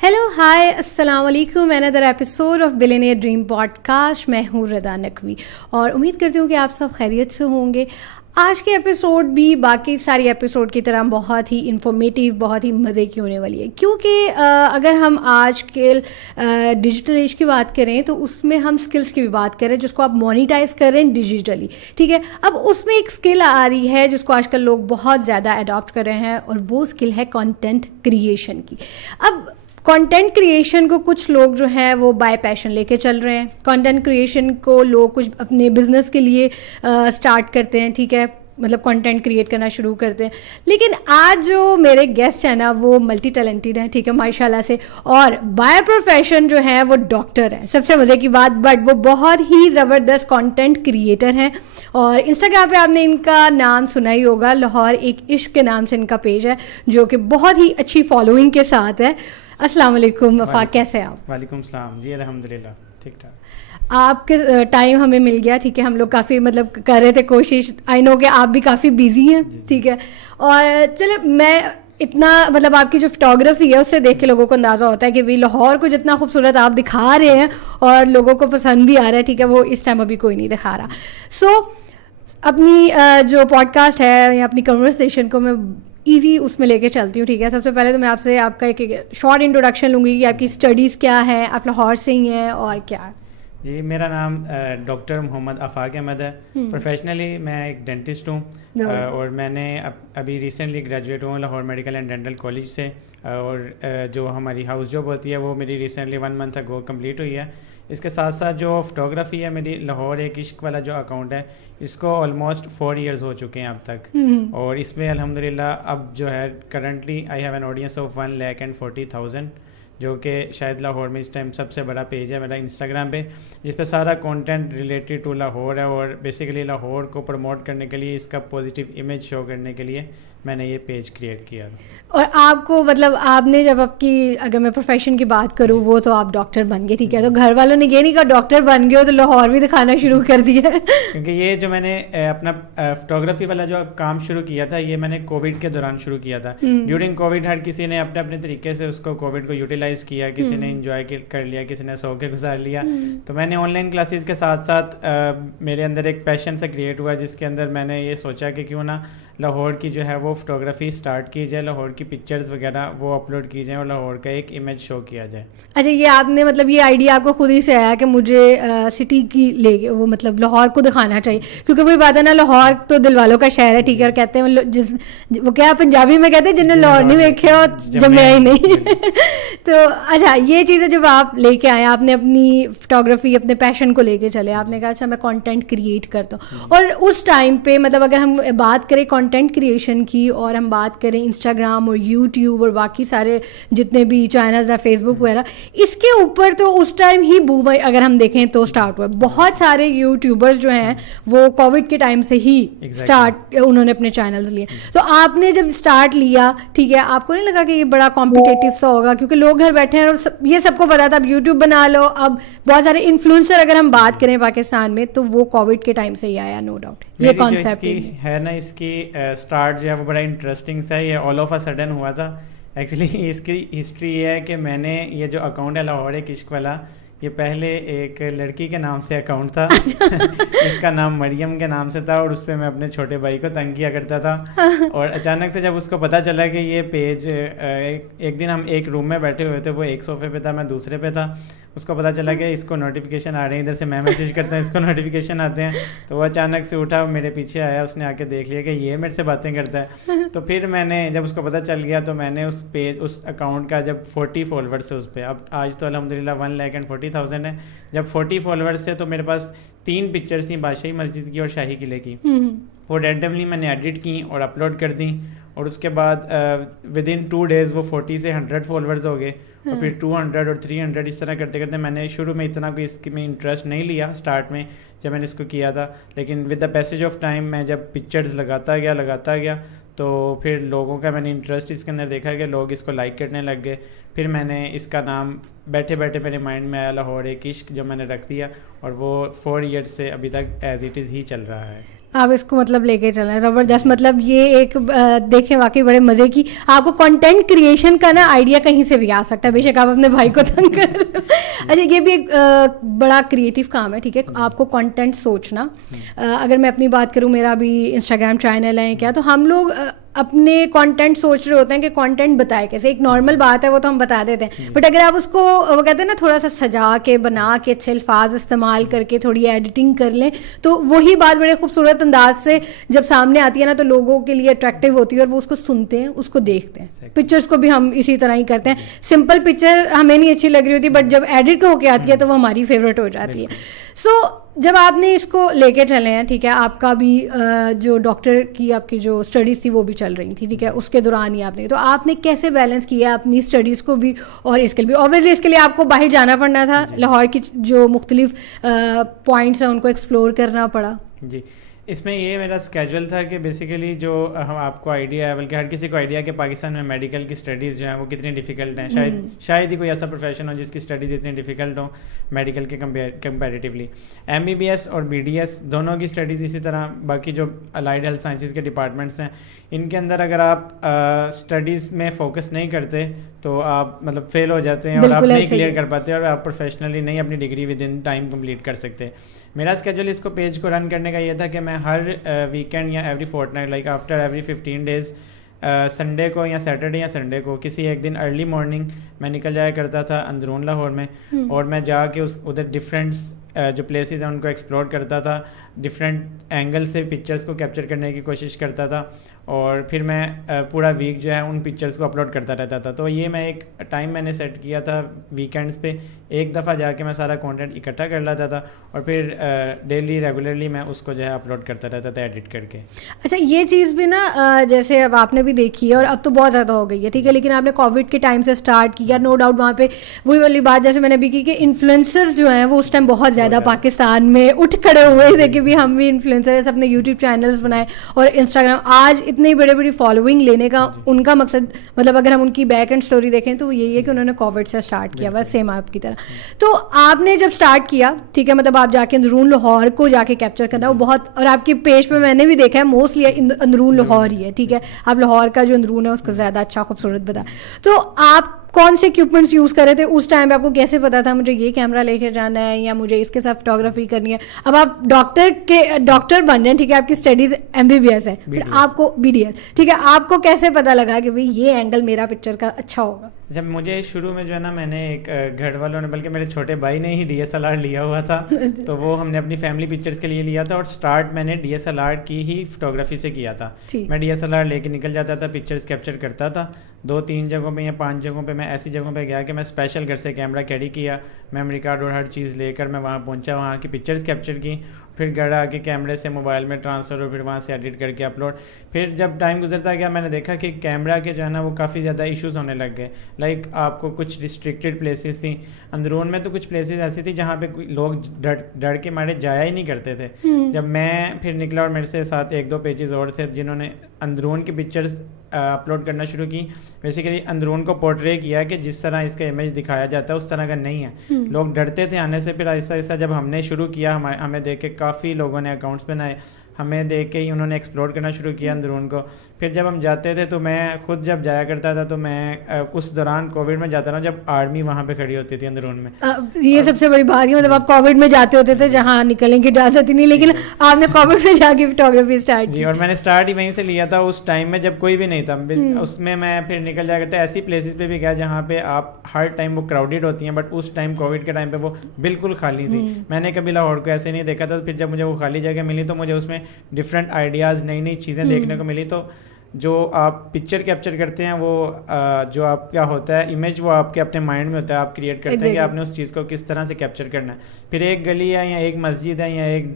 Hello hi السلام علیکم، another episode of billionaire dream podcast. میں ہوں رضا نقوی اور امید کرتی ہوں کہ آپ سب خیریت سے ہوں گے. آج کے ایپیسوڈ بھی باقی ساری ایپیسوڈ کی طرح بہت ہی انفارمیٹیو، بہت ہی مزے کی ہونے والی ہے، کیونکہ اگر ہم آج کے ڈیجیٹل ایج کی بات کریں تو اس میں ہم اسکلس کی بھی بات کریں جس کو آپ مانیٹائز کر رہے ہیں ڈیجیٹلی. ٹھیک ہے، اب اس میں ایک اسکل آ رہی ہے جس کو آج کل لوگ بہت زیادہ اڈاپٹ کر رہے ہیں اور وہ اسکل ہے کانٹینٹ کریشن کی. اب کانٹینٹ کریشن کو کچھ لوگ جو ہیں وہ بائی پیشن لے کے چل رہے ہیں. کانٹینٹ کریشن کو لوگ کچھ اپنے بزنس کے لیے اسٹارٹ کرتے ہیں. ٹھیک ہے، مطلب کانٹینٹ کریٹ کرنا شروع کرتے ہیں. لیکن آج جو میرے گیسٹ ہیں نا وہ ملٹی ٹیلنٹڈ ہیں. ٹھیک ہے، ماشاء اللہ سے، اور بائی پروفیشن جو ہیں وہ ڈاکٹر ہیں. سب سے مزے کی بات، بٹ وہ بہت ہی زبردست کانٹینٹ کریٹر ہیں. اور انسٹاگرام پہ آپ نے ان کا نام سنا ہی ہوگا، لاہور ایک عشق کے نام سے ان کا پیج ہے جو کہ بہت ہی اچھی فالوئنگ کے ساتھ ہے. السلام علیکم وفاق، کیسے ہیں آپ؟ وعلیکم السلام جی، الحمدللہ ٹھیک ٹھاک. آپ کے ٹائم ہمیں مل گیا. ٹھیک ہے، ہم لوگ کافی مطلب کر رہے تھے کوشش. آئی نو کہ آپ بھی کافی بزی ہیں. ٹھیک ہے، اور چلے میں اتنا مطلب آپ کی جو فوٹوگرافی ہے اس سے دیکھ کے لوگوں کو اندازہ ہوتا ہے کہ بھائی لاہور کو جتنا خوبصورت آپ دکھا رہے ہیں اور لوگوں کو پسند بھی آ رہا ہے. ٹھیک ہے، وہ اس ٹائم ابھی کوئی نہیں دکھا رہا. سو اپنی جو پوڈ کاسٹ ہے یا اپنی کنورسیشن کو میں ایزی اس میں لے کے چلتی ہوں. ٹھیک ہے، سب سے پہلے تو میں آپ سے آپ کا ایک شارٹ انٹروڈکشن لوں گی کہ آپ کی اسٹڈیز کیا ہے، آپ لاہور سے ہی ہیں اور کیا. جی، میرا نام ڈاکٹر محمد آفاق احمد ہے. پروفیشنلی میں ایک ڈینٹسٹ ہوں اور میں نے ابھی ریسنٹلی گریجویٹ ہوں Lahore medical and dental college سے. اور جو ہماری ہاؤس جاب ہوتی ہے وہ میری ریسنٹلی 1 month اگو کمپلیٹ ہوئی ہے. اس کے ساتھ ساتھ جو فوٹوگرافی ہے میری، لاہور ایک عشق والا جو اکاؤنٹ ہے، اس کو آلموسٹ 4 years ہو چکے ہیں اب تک. اور اس میں الحمدللہ اب جو ہے currently I have an audience of 1,40,000 جو کہ شاید لاہور میں اس ٹائم سب سے بڑا پیج ہے میرا انسٹاگرام پہ، جس پہ سارا کانٹینٹ ریلیٹڈ ٹو لاہور ہے. اور بیسیکلی لاہور کو پروموٹ کرنے کے لیے، اس کا پازیٹیو امیج شو کرنے کے لیے میں نے یہ پیج کریٹ کیا. اور آپ کو مطلب آپ نے جب آپ کی، اگر میں پروفیشن کی بات کروں، وہ تو آپ ڈاکٹر بن گئے. ٹھیک ہے، تو گھر والوں نے یہ نہیں کہا ڈاکٹر بن گئے ہو تو لاہور بھی دکھانا شروع کر دیا؟ کیونکہ یہ جو میں نے اپنا فوٹوگرافی والا جو کام شروع کیا تھا، یہ میں نے کووڈ کے دوران شروع کیا تھا. ڈیورنگ کووڈ ہر کسی نے اپنے اپنے طریقے سے اس کو کووڈ کو یوٹیلائز کیا. کسی نے انجوائے کر لیا، کسی نے سو کے گزار لیا. تو میں نے آن لائن کلاسز کے ساتھ ساتھ میرے اندر ایک پیشن سے کریٹ ہوا، جس کے اندر میں نے یہ سوچا کہ کیوں نہ لاہور کی جو ہے وہ فوٹوگرافی اسٹارٹ کی جائے، لاہور کی پکچرز وغیرہ وہ اپلوڈ کی جائیں اور لاہور کا ایک امیج شو کیا جائے. اچھا، یہ آپ نے مطلب یہ آئیڈیا آپ کو خود ہی سے آیا کہ مجھے سٹی کی لے کے وہ مطلب لاہور کو دکھانا چاہیے؟ کیونکہ وہی بات ہے نا، لاہور تو دل والوں کا شہر ہے. ٹھیک ہے، اور کہتے ہیں وہ کیا پنجابی میں کہتے ہیں جن نے لاہور نہیں دیکھے اور جمیا ہی نہیں. تو اچھا، یہ چیزیں جب آپ لے کے آئے، آپ نے اپنی فوٹوگرافی اپنے پیشن کو لے کے چلے، آپ نے کہا اچھا میں کانٹینٹ کریٹ کرتا ہوں. اور اس ٹائم پہ مطلب اگر ہم بات کریں کانٹینٹ کریشن کی اور ہم بات کریں انسٹاگرام اور یوٹیوب اور باقی سارے جتنے بھی چینلز ہیں، فیس بک وغیرہ، اس کے اوپر تو اس ٹائم ہی بوم اگر ہم دیکھیں تو اسٹارٹ ہوا. بہت سارے یوٹیوبرز جو ہیں وہ کووڈ کے ٹائم سے ہی اسٹارٹ انہوں نے اپنے چینلز لیے. تو آپ نے جب اسٹارٹ لیا، ٹھیک ہے، آپ کو نہیں لگا کہ یہ بڑا کمپٹیٹیو سا ہوگا؟ کیونکہ لوگ گھر بیٹھے ہیں اور یہ سب کو پتا تھا اب یوٹیوب بنا لو. اب بہت سارے انفلوئنسر اگر ہم بات کریں پاکستان میں تو وہ کووڈ کے ٹائم سے ہی آیا، نو ڈاؤٹ. یہ کانسیپٹ ہے نا، اس کی اسٹارٹ جو ہے وہ بڑا انٹرسٹنگ سا ہے. یہ آل آف اے سڈن ہوا تھا. ایکچولی اس کی ہسٹری یہ ہے کہ میں نے یہ جو اکاؤنٹ ہے لاہور ایک عشق والا، یہ پہلے ایک لڑکی کے نام سے اکاؤنٹ تھا. اس کا نام مریم کے نام سے تھا اور اس پہ میں اپنے چھوٹے بھائی کو تنگ کیا کرتا تھا. اور اچانک سے جب اس کو پتہ چلا کہ یہ پیج، ایک دن ہم ایک روم میں بیٹھے ہوئے تھے، وہ ایک صوفے پہ تھا، میں دوسرے پہ تھا. اس کو پتہ چلا کہ اس کو نوٹیفیکیشن آ رہے ہیں، ادھر سے میں میسیج کرتا ہوں، اس کو نوٹیفیکیشن آتے ہیں. تو وہ اچانک سے اٹھا، میرے پیچھے آیا، اس نے آ کے دیکھ لیا کہ یہ میرے سے باتیں کرتا ہے. تو پھر میں نے جب اس کو پتہ چل گیا تو میں نے اس پیج، اس اکاؤنٹ کا جب 40 فالوورس تھے اس پہ، اب آج تو الحمدللہ 1,40,000 ہے. جب 40 فالوورس تھے تو میرے پاس 3 پکچرس تھیں، بادشاہی مسجد کی اور شاہی قلعے کی. وہ رینڈملی میں نے ایڈٹ کی اور اپلوڈ کر دیں. اور اس کے بعد ود ان 2 days وہ 40 سے 100 فالوورز ہو گئے اور پھر 200 اور 300. اس طرح کرتے کرتے میں نے شروع میں اتنا کوئی اس میں انٹرسٹ نہیں لیا اسٹارٹ میں جب میں نے اس کو کیا تھا. لیکن with the passage of time میں جب پکچرز لگاتا گیا تو پھر لوگوں کا میں نے انٹرسٹ اس کے اندر دیکھا کہ لوگ اس کو لائک کرنے لگ گئے. پھر میں نے اس کا نام بیٹھے بیٹھے میرے مائنڈ میں آیا لاہور ایک عشق، جو میں نے رکھ دیا اور وہ 4 years سے ابھی تک ایز اٹ از ہی چل رہا ہے. آپ اس کو مطلب لے کے چلیں زبردست. مطلب یہ ایک دیکھیں واقعی بڑے مزے کی, آپ کو کنٹینٹ کریشن کا نا آئیڈیا کہیں سے بھی آ سکتا ہے, بے شک آپ اپنے بھائی کو تنگ کر رہے ہو. اچھا یہ بھی ایک بڑا کریٹیو کام ہے, ٹھیک ہے, آپ کو کنٹینٹ سوچنا. اگر میں اپنی بات کروں, میرا بھی انسٹاگرام چینل ہے کیا, تو ہم لوگ اپنے کانٹینٹ سوچ رہے ہوتے ہیں کہ کانٹینٹ بتائے کیسے. ایک نارمل بات ہے وہ تو ہم بتا دیتے ہیں, بٹ اگر آپ اس کو وہ کہتے ہیں نا تھوڑا سا سجا کے بنا کے اچھے الفاظ استعمال کر کے تھوڑی ایڈیٹنگ کر لیں تو وہی بات بڑے خوبصورت انداز سے جب سامنے آتی ہے نا تو لوگوں کے لیے اٹریکٹیو ہوتی ہے اور وہ اس کو سنتے ہیں, اس کو دیکھتے ہیں. پکچرس کو بھی ہم اسی طرح ہی کرتے ہیں. سمپل پکچر ہمیں نہیں اچھی لگ رہی ہوتی بٹ جب ایڈٹ ہو کے آتی ہے تو وہ ہماری فیوریٹ ہو جاتی ہے. سو جب آپ نے اس کو لے کے چلے ہیں, ٹھیک ہے, آپ کا بھی جو ڈاکٹر کی آپ کی جو اسٹڈیز تھی وہ بھی چل رہی تھی, ٹھیک ہے, اس کے دوران ہی آپ نے, تو آپ نے کیسے بیلنس کیا اپنی اسٹڈیز کو بھی اور اس کے لیے بھی؟ اوبویسلی اس کے لیے آپ کو باہر جانا پڑنا تھا, لاہور کی جو مختلف پوائنٹس ہیں ان کو ایکسپلور کرنا پڑا. جی, اس میں یہ میرا اسکیجول تھا کہ بیسیکلی جو ہم آپ کو آئیڈیا ہے, بلکہ ہر کسی کو آئیڈیا ہے کہ پاکستان میں میڈیکل کی اسٹڈیز جو ہیں وہ کتنی ڈیفیکلٹ ہیں. شاید ہی کوئی ایسا پروفیشن ہو جس کی اسٹڈیز اتنی ڈیفیکلٹ ہوں میڈیکل کے کمپیریٹیولی. MBBS اور BDS دونوں کی اسٹڈیز اسی طرح, باقی جو الائڈ ہیلتھ سائنسز کے ڈپارٹمنٹس ہیں ان کے اندر اگر آپ اسٹڈیز میں فوکس نہیں کرتے تو آپ مطلب فیل ہو جاتے ہیں اور آپ نہیں کلیئر کر پاتے اور آپ پروفیشنلی نہیں اپنی degree with in time complete کر سکتے. میرا اسکیجول اس کو پیج کو رن کرنے کا یہ تھا کہ میں ہر ویکینڈ یا every fortnight, like after every 15 days, Sunday کو یا سیٹرڈے یا سنڈے کو کسی ایک دن ارلی مارننگ میں نکل جایا کرتا تھا اندرون لاہور میں, اور میں جا کے ادھر ڈفرینٹ جو پلیسز ہیں ان کو ایکسپلور کرتا تھا, ڈفرینٹ اینگل سے پکچرس کو کیپچر کرنے کی کوشش کرتا تھا, اور پھر میں پورا ویک جو ہے ان پکچرس کو اپلوڈ کرتا رہتا تھا. تو یہ میں ایک ٹائم میں نے سیٹ کیا تھا ویکینڈس پہ, ایک دفعہ جا کے میں سارا کانٹینٹ اکٹھا کر لیتا تھا اور پھر ڈیلی ریگولرلی میں اس کو جو ہے اپلوڈ کرتا رہتا تھا ایڈٹ کر کے. اچھا یہ چیز بھی نا جیسے اب آپ نے بھی دیکھی ہے اور اب تو بہت زیادہ ہو گئی ہے, ٹھیک ہے, لیکن آپ نے کووڈ کے ٹائم سے اسٹارٹ کیا, نو ڈاؤٹ وہاں پہ وہی والی بات جیسے میں نے بھی کی کہ انفلوئنسرز جو ہیں وہ اس ٹائم بہت زیادہ پاکستان میں اٹھ کھڑے ہوئے تھے کہ بھی ہم بھی انفلوئنسرز, اپنے یوٹیوب چینلز بنائے اور انسٹاگرام. آج اتنی بڑی بڑی فالوئنگ لینے کا ان کا مقصد, مطلب اگر ہم ان کی بیک اینڈ اسٹوری دیکھیں تو وہ یہی ہے کہ انہوں نے کووڈ سے اسٹارٹ کیا, بس سیم آپ کی طرح. تو آپ نے جب اسٹارٹ کیا, ٹھیک ہے, مطلب آپ جا کے اندرون لاہور کو جا کے کیپچر کرنا وہ بہت, اور آپ کی پیج پہ میں نے بھی دیکھا ہے موسٹلی اندرون لاہور ہی ہے, ٹھیک ہے, آپ لاہور کا جو اندرون ہے اس کو زیادہ اچھا خوبصورت بتا. تو آپ کون سے اکوپمنٹس یوز کر رہے تھے اس ٹائم پہ؟ آپ کو کیسے پتا تھا مجھے یہ کیمرہ لے کے جانا ہے یا مجھے اس کے ساتھ فوٹوگرافی کرنی ہے؟ اب آپ ڈاکٹر بن رہے ہیں, ٹھیک ہے, آپ کی اسٹڈیز MBBS ہے, پھر آپ کو BDS, ٹھیک ہے, آپ کو کیسے پتا لگا کہ بھائی یہ اینگل میرا پکچر کا اچھا ہوگا؟ جب مجھے شروع میں جو ہے نا, میں نے ایک گھر والوں نے, بلکہ میرے چھوٹے بھائی نے ہی DSLR لیا ہوا تھا, تو وہ ہم نے اپنی فیملی پکچرز کے لیے لیا تھا, اور اسٹارٹ میں نے DSLR کی ہی فوٹوگرافی سے کیا تھا. میں DSLR لے کے نکل جاتا تھا, پکچرز کیپچر کرتا تھا. 2-3 جگہوں پہ یا 5 جگہوں پہ میں ایسی جگہوں پہ گیا کہ میں اسپیشل گھر سے کیمرہ کیری کیا, میموری کارڈ اور ہر چیز لے کر میں وہاں پہنچا, وہاں کی پکچرز کیپچر کی, پھر گھر آ کے کیمرے سے موبائل میں ٹرانسفر اور پھر وہاں سے ایڈٹ کر کے اپلوڈ. پھر جب ٹائم گزرتا گیا میں نے دیکھا کہ کیمرہ کے جو ہے نا وہ کافی زیادہ ایشوز ہونے لگ گئے. لائک آپ کو کچھ ریسٹرکٹیڈ پلیسز تھیں اندرون میں, تو کچھ پلیسز ایسی تھی جہاں پہ لوگ ڈر کے مارے جایا ہی نہیں کرتے تھے. جب میں پھر نکلا اور میرے سے ساتھ 1-2 پیجز اور تھے جنہوں نے اندرون کی پکچرز اپلوڈ کرنا شروع کی, بیسیکلی اندرون کو پورٹرے کیا کہ جس طرح اس کا امیج دکھایا جاتا ہے اس طرح کا نہیں ہے. لوگ ڈرتے تھے آنے سے. پھر آہستہ آہستہ جب ہم نے شروع کیا, ہمیں دیکھ کے کافی لوگوں نے اکاؤنٹس بنائے, ہمیں دیکھ کے ہی انہوں نے ایکسپلور کرنا شروع کیا اندرون کو. پھر جب ہم جاتے تھے تو میں خود جب جایا کرتا تھا تو میں اس دوران کووڈ میں جاتا رہا جب آرمی وہاں پہ کھڑی ہوتی تھی اندرون میں. یہ سب سے بڑی بات ہے, مطلب آپ کووڈ میں جاتے ہوتے تھے جہاں نکلنے کی اجازت ہی نہیں, لیکن آپ نے کووڈ میں جا کے فوٹوگرافی اسٹارٹ کی. جی, اور میں نے اسٹارٹ ہی وہیں سے لیا تھا اس ٹائم میں جب کوئی بھی نہیں تھا. اس میں پھر نکل جایا کرتا. ایسی پلیسز پہ بھی گیا جہاں پہ آپ ہر ٹائم وہ کراؤڈیڈ ہوتی ہیں, بٹ اس ٹائم کووڈ کے ٹائم پہ وہ بالکل خالی تھی. میں نے کبھی لاہور کو ایسے نہیں دیکھا تھا. پھر جب مجھے وہ خالی جگہ ملی تو مجھے اس میں ڈفرینٹ آئیڈیاز, نئی نئی چیزیں دیکھنے کو ملی. تو جو آپ پکچر کیپچر کرتے ہیں وہ جو آپ کا ہوتا ہے امیج وہ آپ کے اپنے مائنڈ میں ہوتا ہے, آپ کریٹ کرتے ہیں کہ آپ نے اس چیز کو کس طرح سے کیپچر کرنا ہے. پھر ایک گلی ہے یا ایک مسجد ہے یا ایک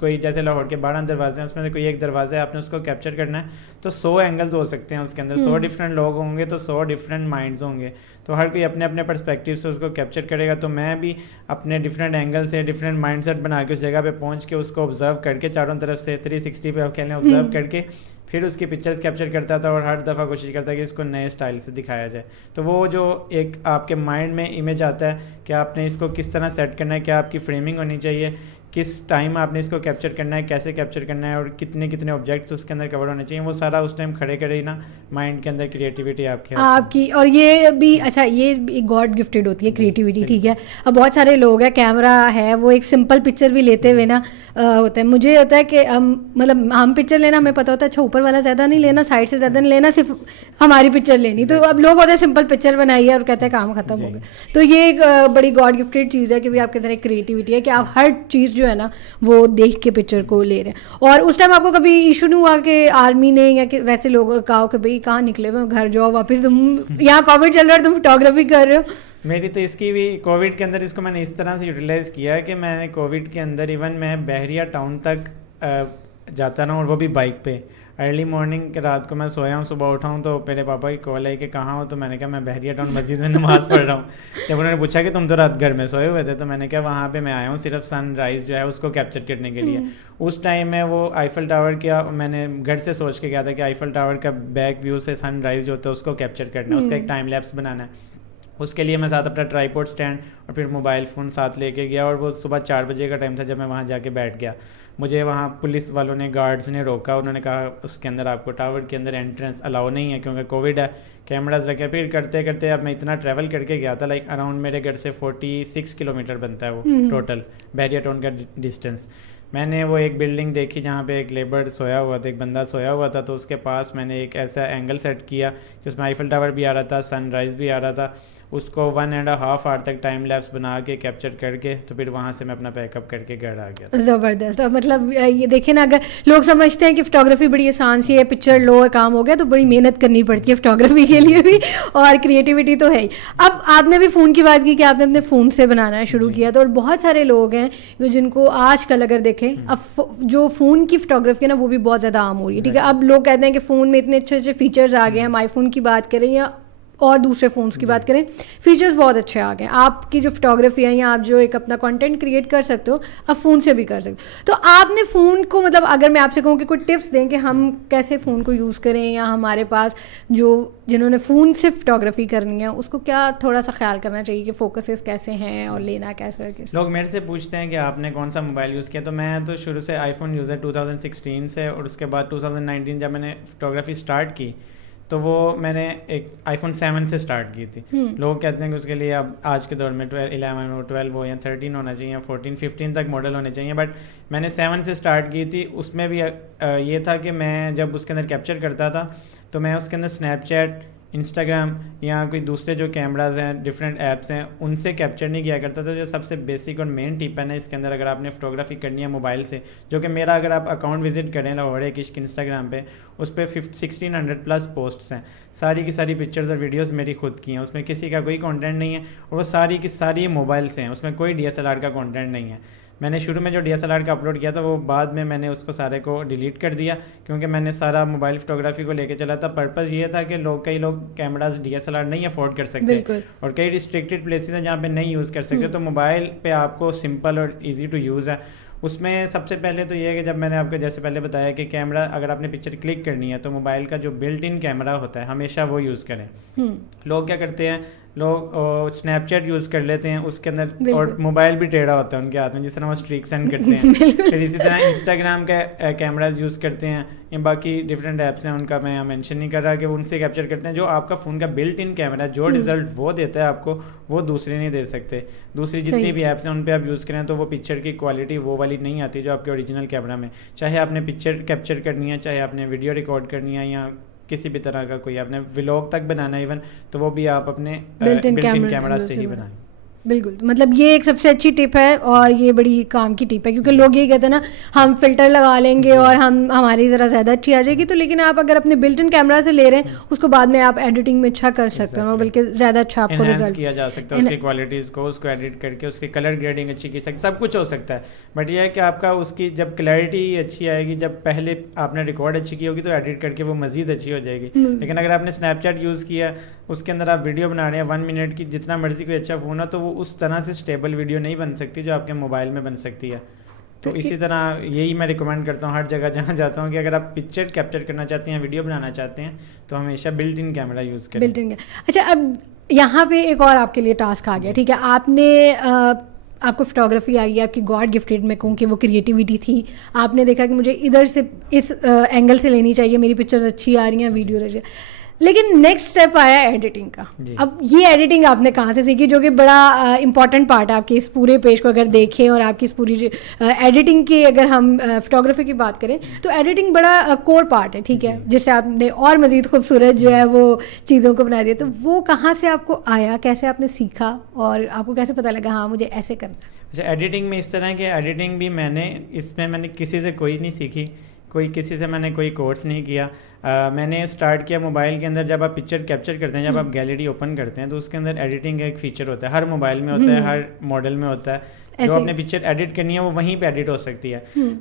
کوئی جیسے لاہور کے 12 دروازے ہیں اس میں سے کوئی ایک دروازہ ہے, آپ نے اس کو کیپچر کرنا ہے تو 100 اینگلز ہو سکتے ہیں اس کے اندر, 100 ڈفرینٹ لوگ ہوں گے تو 100 ڈفرینٹ مائنڈز ہوں گے. تو ہر کوئی اپنے اپنے پرسپیکٹیو سے اس کو کیپچر کرے گا. تو میں بھی اپنے ڈفرینٹ اینگل سے ڈفرینٹ مائنڈ سیٹ بنا کے اس جگہ پہ پہنچ کے اس کو آبزرو کر کے چاروں طرف سے 360 پہ آپ کہہ لیں آبزرو کر کے پھر اس کی پکچرز کیپچر کرتا تھا, اور ہر دفعہ کوشش کرتا ہے کہ اس کو نئے اسٹائل سے دکھایا جائے. تو وہ جو ایک آپ کے مائنڈ میں امیج آتا ہے کہ آپ نے اس کو کس طرح سیٹ کرنا ہے, کیا آپ کی فریمنگ ہونی چاہیے, کس ٹائم آپ نے اس کو کیپچر کرنا ہے, کیسے کیپچر کرنا ہے, اور کتنے کتنے آبجیکٹس اس کے اندر کور ہونے چاہیے, وہ سارا اس ٹائم کھڑے کھڑے ہی نا مائنڈ کے اندر کریٹیوٹی آپ کی. اور یہ بھی اچھا, یہ گاڈ گفٹیڈ ہوتی ہے کریٹیوٹی, ٹھیک ہے. اب بہت سارے لوگ ہیں کیمرہ ہے وہ ایک سمپل پکچر بھی لیتے ہوئے نا ہوتا ہے. مجھے ہوتا ہے کہ مطلب ہم پکچر لینا ہمیں پتہ ہوتا ہے, اچھا اوپر والا زیادہ نہیں لینا, سائڈ سے زیادہ نہیں لینا, صرف ہماری پکچر لینی. تو اب لوگ ہوتے ہیں سمپل پکچر بنائی ہے اور کہتے ہیں کام ختم ہو گیا. تو یہ ایک بڑی گاڈ گفٹیڈ چیز ہے کہ بھی آپ کے اندر ایک کریٹیوٹی ہے کہ آپ ہر چیز جو ہے نا وہ دیکھ کے پکچر کو لے رہے ہیں. اور اس ٹائم آپ کو کبھی ایشو نہیں ہوا کہ آرمی نے یا کہ ویسے لوگوں کہا ہو کہ بھائی کہاں نکلے ہوئے گھر جاؤ واپس, تم یہاں کووڈ چل رہا ہے تم فوٹوگرافی کر رہے ہو؟ میری تو اس کی بھی کووڈ کے اندر اس کو میں نے اس طرح سے یوٹیلائز کیا کہ میں نے کووڈ کے اندر ایون میں بحریہ ٹاؤن تک جاتا رہا ہوں, اور وہ بھی بائک پہ. ارلی مارننگ رات کو میں سویا ہوں, صبح اٹھا ہوں تو میرے پاپا کی کال آئی کہ کہاں ہو, تو میں نے کہا میں بحریہ ٹاؤن مسجد میں نماز پڑھ رہا ہوں. جب انہوں نے پوچھا کہ تم تو رات گھر میں سوئے ہوئے تھے, تو میں نے کہا وہاں پہ میں آیا ہوں صرف سن رائز جو ہے اس کو کیپچر کرنے کے لیے. اس ٹائم میں وہ آئیفل ٹاور کیا, میں نے گھر سے سوچ کے گیا تھا کہ آئیفل ٹاور کا بیک ویو سے سن رائز جو ہوتا ہے اس کو کیپچر کرنا ہے, اس کا ایک ٹائم لیپس بنانا ہے. اس کے لیے میں ساتھ اپنا ٹرائیپوڈ اسٹینڈ اور پھر موبائل فون ساتھ لے کے گیا, اور وہ صبح 4 بجے کا ٹائم تھا جب میں وہاں جا کے بیٹھ گیا. مجھے وہاں پولیس والوں نے, گارڈز نے روکا, انہوں نے کہا اس کے اندر آپ کو ٹاور کے اندر انٹرنس الاؤ نہیں ہے کیونکہ کووڈ ہے, کیمراز رکھے. پھر کرتے کرتے اب میں اتنا ٹریول کر کے گیا تھا, لائک اراؤنڈ میرے گھر سے 46 کلومیٹر بنتا ہے وہ ٹوٹل بحریہ ٹاؤن کا ڈسٹینس. میں نے وہ ایک بلڈنگ دیکھی جہاں پہ ایک لیبر سویا ہوا تھا, ایک بندہ سویا ہوا تھا, تو اس کے پاس میں نے ایک ایسا اینگل سیٹ کیا کہ اس میں آئیفل ٹاور بھی آ رہا تھا, سن رائز بھی آ رہا تھا. اس کو 1.5 آور تک ٹائم لیپس بنا کے کیپچر کر کے, تو پھر وہاں سے میں اپنا پیک اپ کر کے گھر آ گیا. زبردست. مطلب یہ دیکھیں نا, اگر لوگ سمجھتے ہیں کہ فوٹوگرافی بڑی آسان سی ہے, پکچر لو اور کام ہو گیا, تو بڑی محنت کرنی پڑتی ہے فوٹوگرافی کے لیے بھی, اور کریٹیوٹی تو ہے ہی. اب آپ نے بھی فون کی بات کی کہ آپ نے اپنے فون سے بنانا شروع کیا, تو اور بہت سارے لوگ ہیں جن کو آج کل اگر دیکھیں اب جو فون کی فوٹوگرافی ہے نا وہ بھی بہت زیادہ عام ہو رہی ہے, ٹھیک ہے. اب لوگ کہتے ہیں کہ فون میں اتنے اچھے اچھے فیچرز آ گئے ہیں, ہم آئی فون کی بات کریں یا اور دوسرے فونس کی بات کریں, فیچرز بہت اچھے آ گئے ہیں. آپ کی جو فوٹوگرافی ہے یا آپ جو ایک اپنا کنٹینٹ کریٹ کر سکتے ہو, آپ فون سے بھی کر سکتے ہو. تو آپ نے فون کو, مطلب اگر میں آپ سے کہوں کہ کوئی ٹپس دیں کہ ہم کیسے فون کو یوز کریں, یا ہمارے پاس جنہوں نے فون سے فوٹوگرافی کرنی ہے اس کو کیا تھوڑا سا خیال کرنا چاہیے کہ فوکسز کیسے ہیں اور لینا کیسے. لوگ میرے سے پوچھتے ہیں کہ آپ نے کون سا موبائل یوز کیا, تو میں تو شروع سے آئی فون یوزر 2016 سے, اور اس کے بعد 2019 جب میں نے فوٹوگرافی اسٹارٹ کی تو وہ میں نے ایک آئی فون 7 سے اسٹارٹ کی تھی. لوگ کہتے ہیں کہ اس کے لیے اب آج کے دور میں 11 ہو 12 ہو یا 13 ہونا چاہیے, 14 15 تک ماڈل ہونے چاہیے, بٹ میں نے 7 سے اسٹارٹ کی تھی. اس میں بھی یہ تھا کہ میں جب اس کے اندر کیپچر کرتا تھا تو میں اس کے اندر اسنیپ چیٹ, انسٹاگرام یا کوئی دوسرے جو کیمراز ہیں, ڈفرینٹ ایپس ہیں, ان سے کیپچر نہیں کیا کرتا تھا. جو سب سے بیسک اور مین ٹپ ہے نا اس کے اندر, اگر آپ نے فوٹوگرافی کرنی ہے موبائل سے, جو کہ میرا اگر آپ اکاؤنٹ وزٹ کریں لاہور ایک عشق انسٹاگرام پہ, اس پہ 1600+ پوسٹس ہیں, ساری کی ساری پکچرز اور ویڈیوز میری خود کی ہیں, اس میں کسی کا کوئی کانٹینٹ نہیں ہے, اور وہ ساری کی ساری موبائل سے ہیں, اس میں کوئی DSLR کا کانٹینٹ نہیں ہے. میں نے شروع میں جو DSLR کا اپلوڈ کیا تھا وہ بعد میں نے اس کو سارے کو ڈیلیٹ کر دیا, کیونکہ میں نے سارا موبائل فوٹوگرافی کو لے کے چلا تھا. پرپز یہ تھا کہ کئی لوگ کیمراز DSLR نہیں افورڈ کر سکتے, اور کئی ریسٹرکٹیڈ پلیسز ہیں جہاں پہ نہیں یوز کر سکتے, تو موبائل پہ آپ کو سمپل اور ایزی ٹو یوز ہے. اس میں سب سے پہلے تو یہ ہے کہ جب میں نے آپ کو جیسے پہلے بتایا کہ کیمرہ اگر آپ نے پکچر کلک کرنی ہے تو موبائل کا جو بلٹ ان کیمرہ ہوتا ہے ہمیشہ وہ یوز کریں. لوگ کیا کرتے ہیں, لوگ اسنیپ چیٹ یوز کر لیتے ہیں اس کے اندر, اور موبائل بھی ٹیڑھا ہوتا ہے ان کے ہاتھ میں, جس طرح وہ اسٹریک سینڈ کرتے ہیں. پھر اسی طرح انسٹاگرام کے کیمراز یوز کرتے ہیں, یا باقی ڈفرینٹ ایپس ہیں, ان کا میں مینشن نہیں کر رہا, کہ ان سے کیپچر کرتے ہیں. جو آپ کا فون کا بلٹ ان کیمرہ, جو رزلٹ وہ دیتا ہے آپ کو, وہ دوسرے نہیں دے سکتے. دوسری جتنی بھی ایپس ہیں ان پہ آپ یوز کریں تو وہ پکچر کی کوالٹی وہ والی نہیں آتی جو آپ کے اوریجنل کیمرہ میں. چاہے آپ نے پکچر کیپچر کرنی ہے, چاہے آپ نے ویڈیو ریکارڈ کرنی ہے, یا کسی بھی طرح کا کوئی آپ نے ولاگ تک بنانا ہے ایون, تو وہ بھی آپ اپنے بلٹ ان کیمرہ سے ہی بنائیں. بالکل, مطلب یہ ایک سب سے اچھی ٹپ ہے, اور یہ بڑی کام کی ٹپ ہے, کیونکہ لوگ یہ کہتے ہیں نا ہم فلٹر لگا لیں گے اور ہماری ذرا زیادہ اچھی آ جائے گی, تو لیکن آپ اگر اپنے بلٹ ان کیمرہ سے لے رہے ہیں اس کو بعد میں آپ ایڈیٹنگ میں اچھا کر سکتے ہیں, بلکہ زیادہ اچھا آپ کو رزلٹ کیا جا سکتا ہے, اس کی کوالٹیز کو, اس کو ایڈٹ کر کے اس کی کلر گریڈنگ اچھی کی سکتے, سب کچھ ہو سکتا ہے. بٹ یہ ہے کہ آپ کا اس کی جب کلیئرٹی اچھی آئے گی, جب پہلے آپ نے ریکارڈ اچھی کی ہوگی تو ایڈٹ کر کے وہ مزید اچھی ہو جائے گی. لیکن اگر آپ نے اسنیپ چیٹ یوز کیا, اس کے اندر آپ ویڈیو بنا رہے ہیں 1 منٹ کی, جتنا مرضی کوئی اچھا فون ہے, تو وہ اس طرح سے اسٹیبل ویڈیو نہیں بن سکتی جو آپ کے موبائل میں بن سکتی ہے. تو اسی طرح یہی میں ریکمینڈ کرتا ہوں ہر جگہ جہاں جاتا ہوں کہ اگر آپ پکچر کیپچر کرنا چاہتے ہیں, ویڈیو بنانا چاہتے ہیں, تو ہمیشہ بلٹ ان کیمرہ یوز کریں. اچھا, اب یہاں پہ ایک اور آپ کے لیے ٹاسک آ گیا, ٹھیک ہے. آپ نے آپ کو فوٹوگرافی آئی ہے, آپ کی گاڈ گفٹیڈ میں کہوں کہ وہ کریٹیوٹی تھی, آپ نے دیکھا کہ مجھے ادھر سے اس اینگل سے لینی چاہیے, میری پکچرز اچھی آ رہی ہیں, ویڈیوز اچھی, لیکن نیکسٹ اسٹیپ آیا ایڈیٹنگ کا. اب یہ ایڈیٹنگ آپ نے کہاں سے سیکھی, جو کہ بڑا امپورٹنٹ پارٹ ہے آپ کے اس پورے پیج کو اگر دیکھیں, اور آپ کی اس پوری ایڈیٹنگ کی اگر ہم فوٹوگرافی کی بات کریں تو ایڈیٹنگ بڑا کور پارٹ ہے, ٹھیک ہے, جس سے آپ نے اور مزید خوبصورت جو ہے وہ چیزوں کو بنا دیا. تو وہ کہاں سے آپ کو آیا, کیسے آپ نے سیکھا, اور آپ کو کیسے پتہ لگا ہاں مجھے ایسے کرنا ہے؟ اچھا, ایڈیٹنگ میں اس طرح کہ ایڈیٹنگ بھی میں نے کسی سے کوئی نہیں سیکھی, کسی سے میں نے کوئی کورس نہیں کیا. میں نے اسٹارٹ کیا موبائل کے اندر, جب آپ پکچر کیپچر کرتے ہیں, جب آپ گیلری اوپن کرتے ہیں تو اس کے اندر ایڈیٹنگ کا ایک فیچر ہوتا ہے, ہر موبائل میں ہوتا ہے, ہر ماڈل میں ہوتا ہے. جو آپ نے پکچر ایڈٹ کرنی ہے وہ وہیں پہ ایڈٹ ہو سکتی ہے.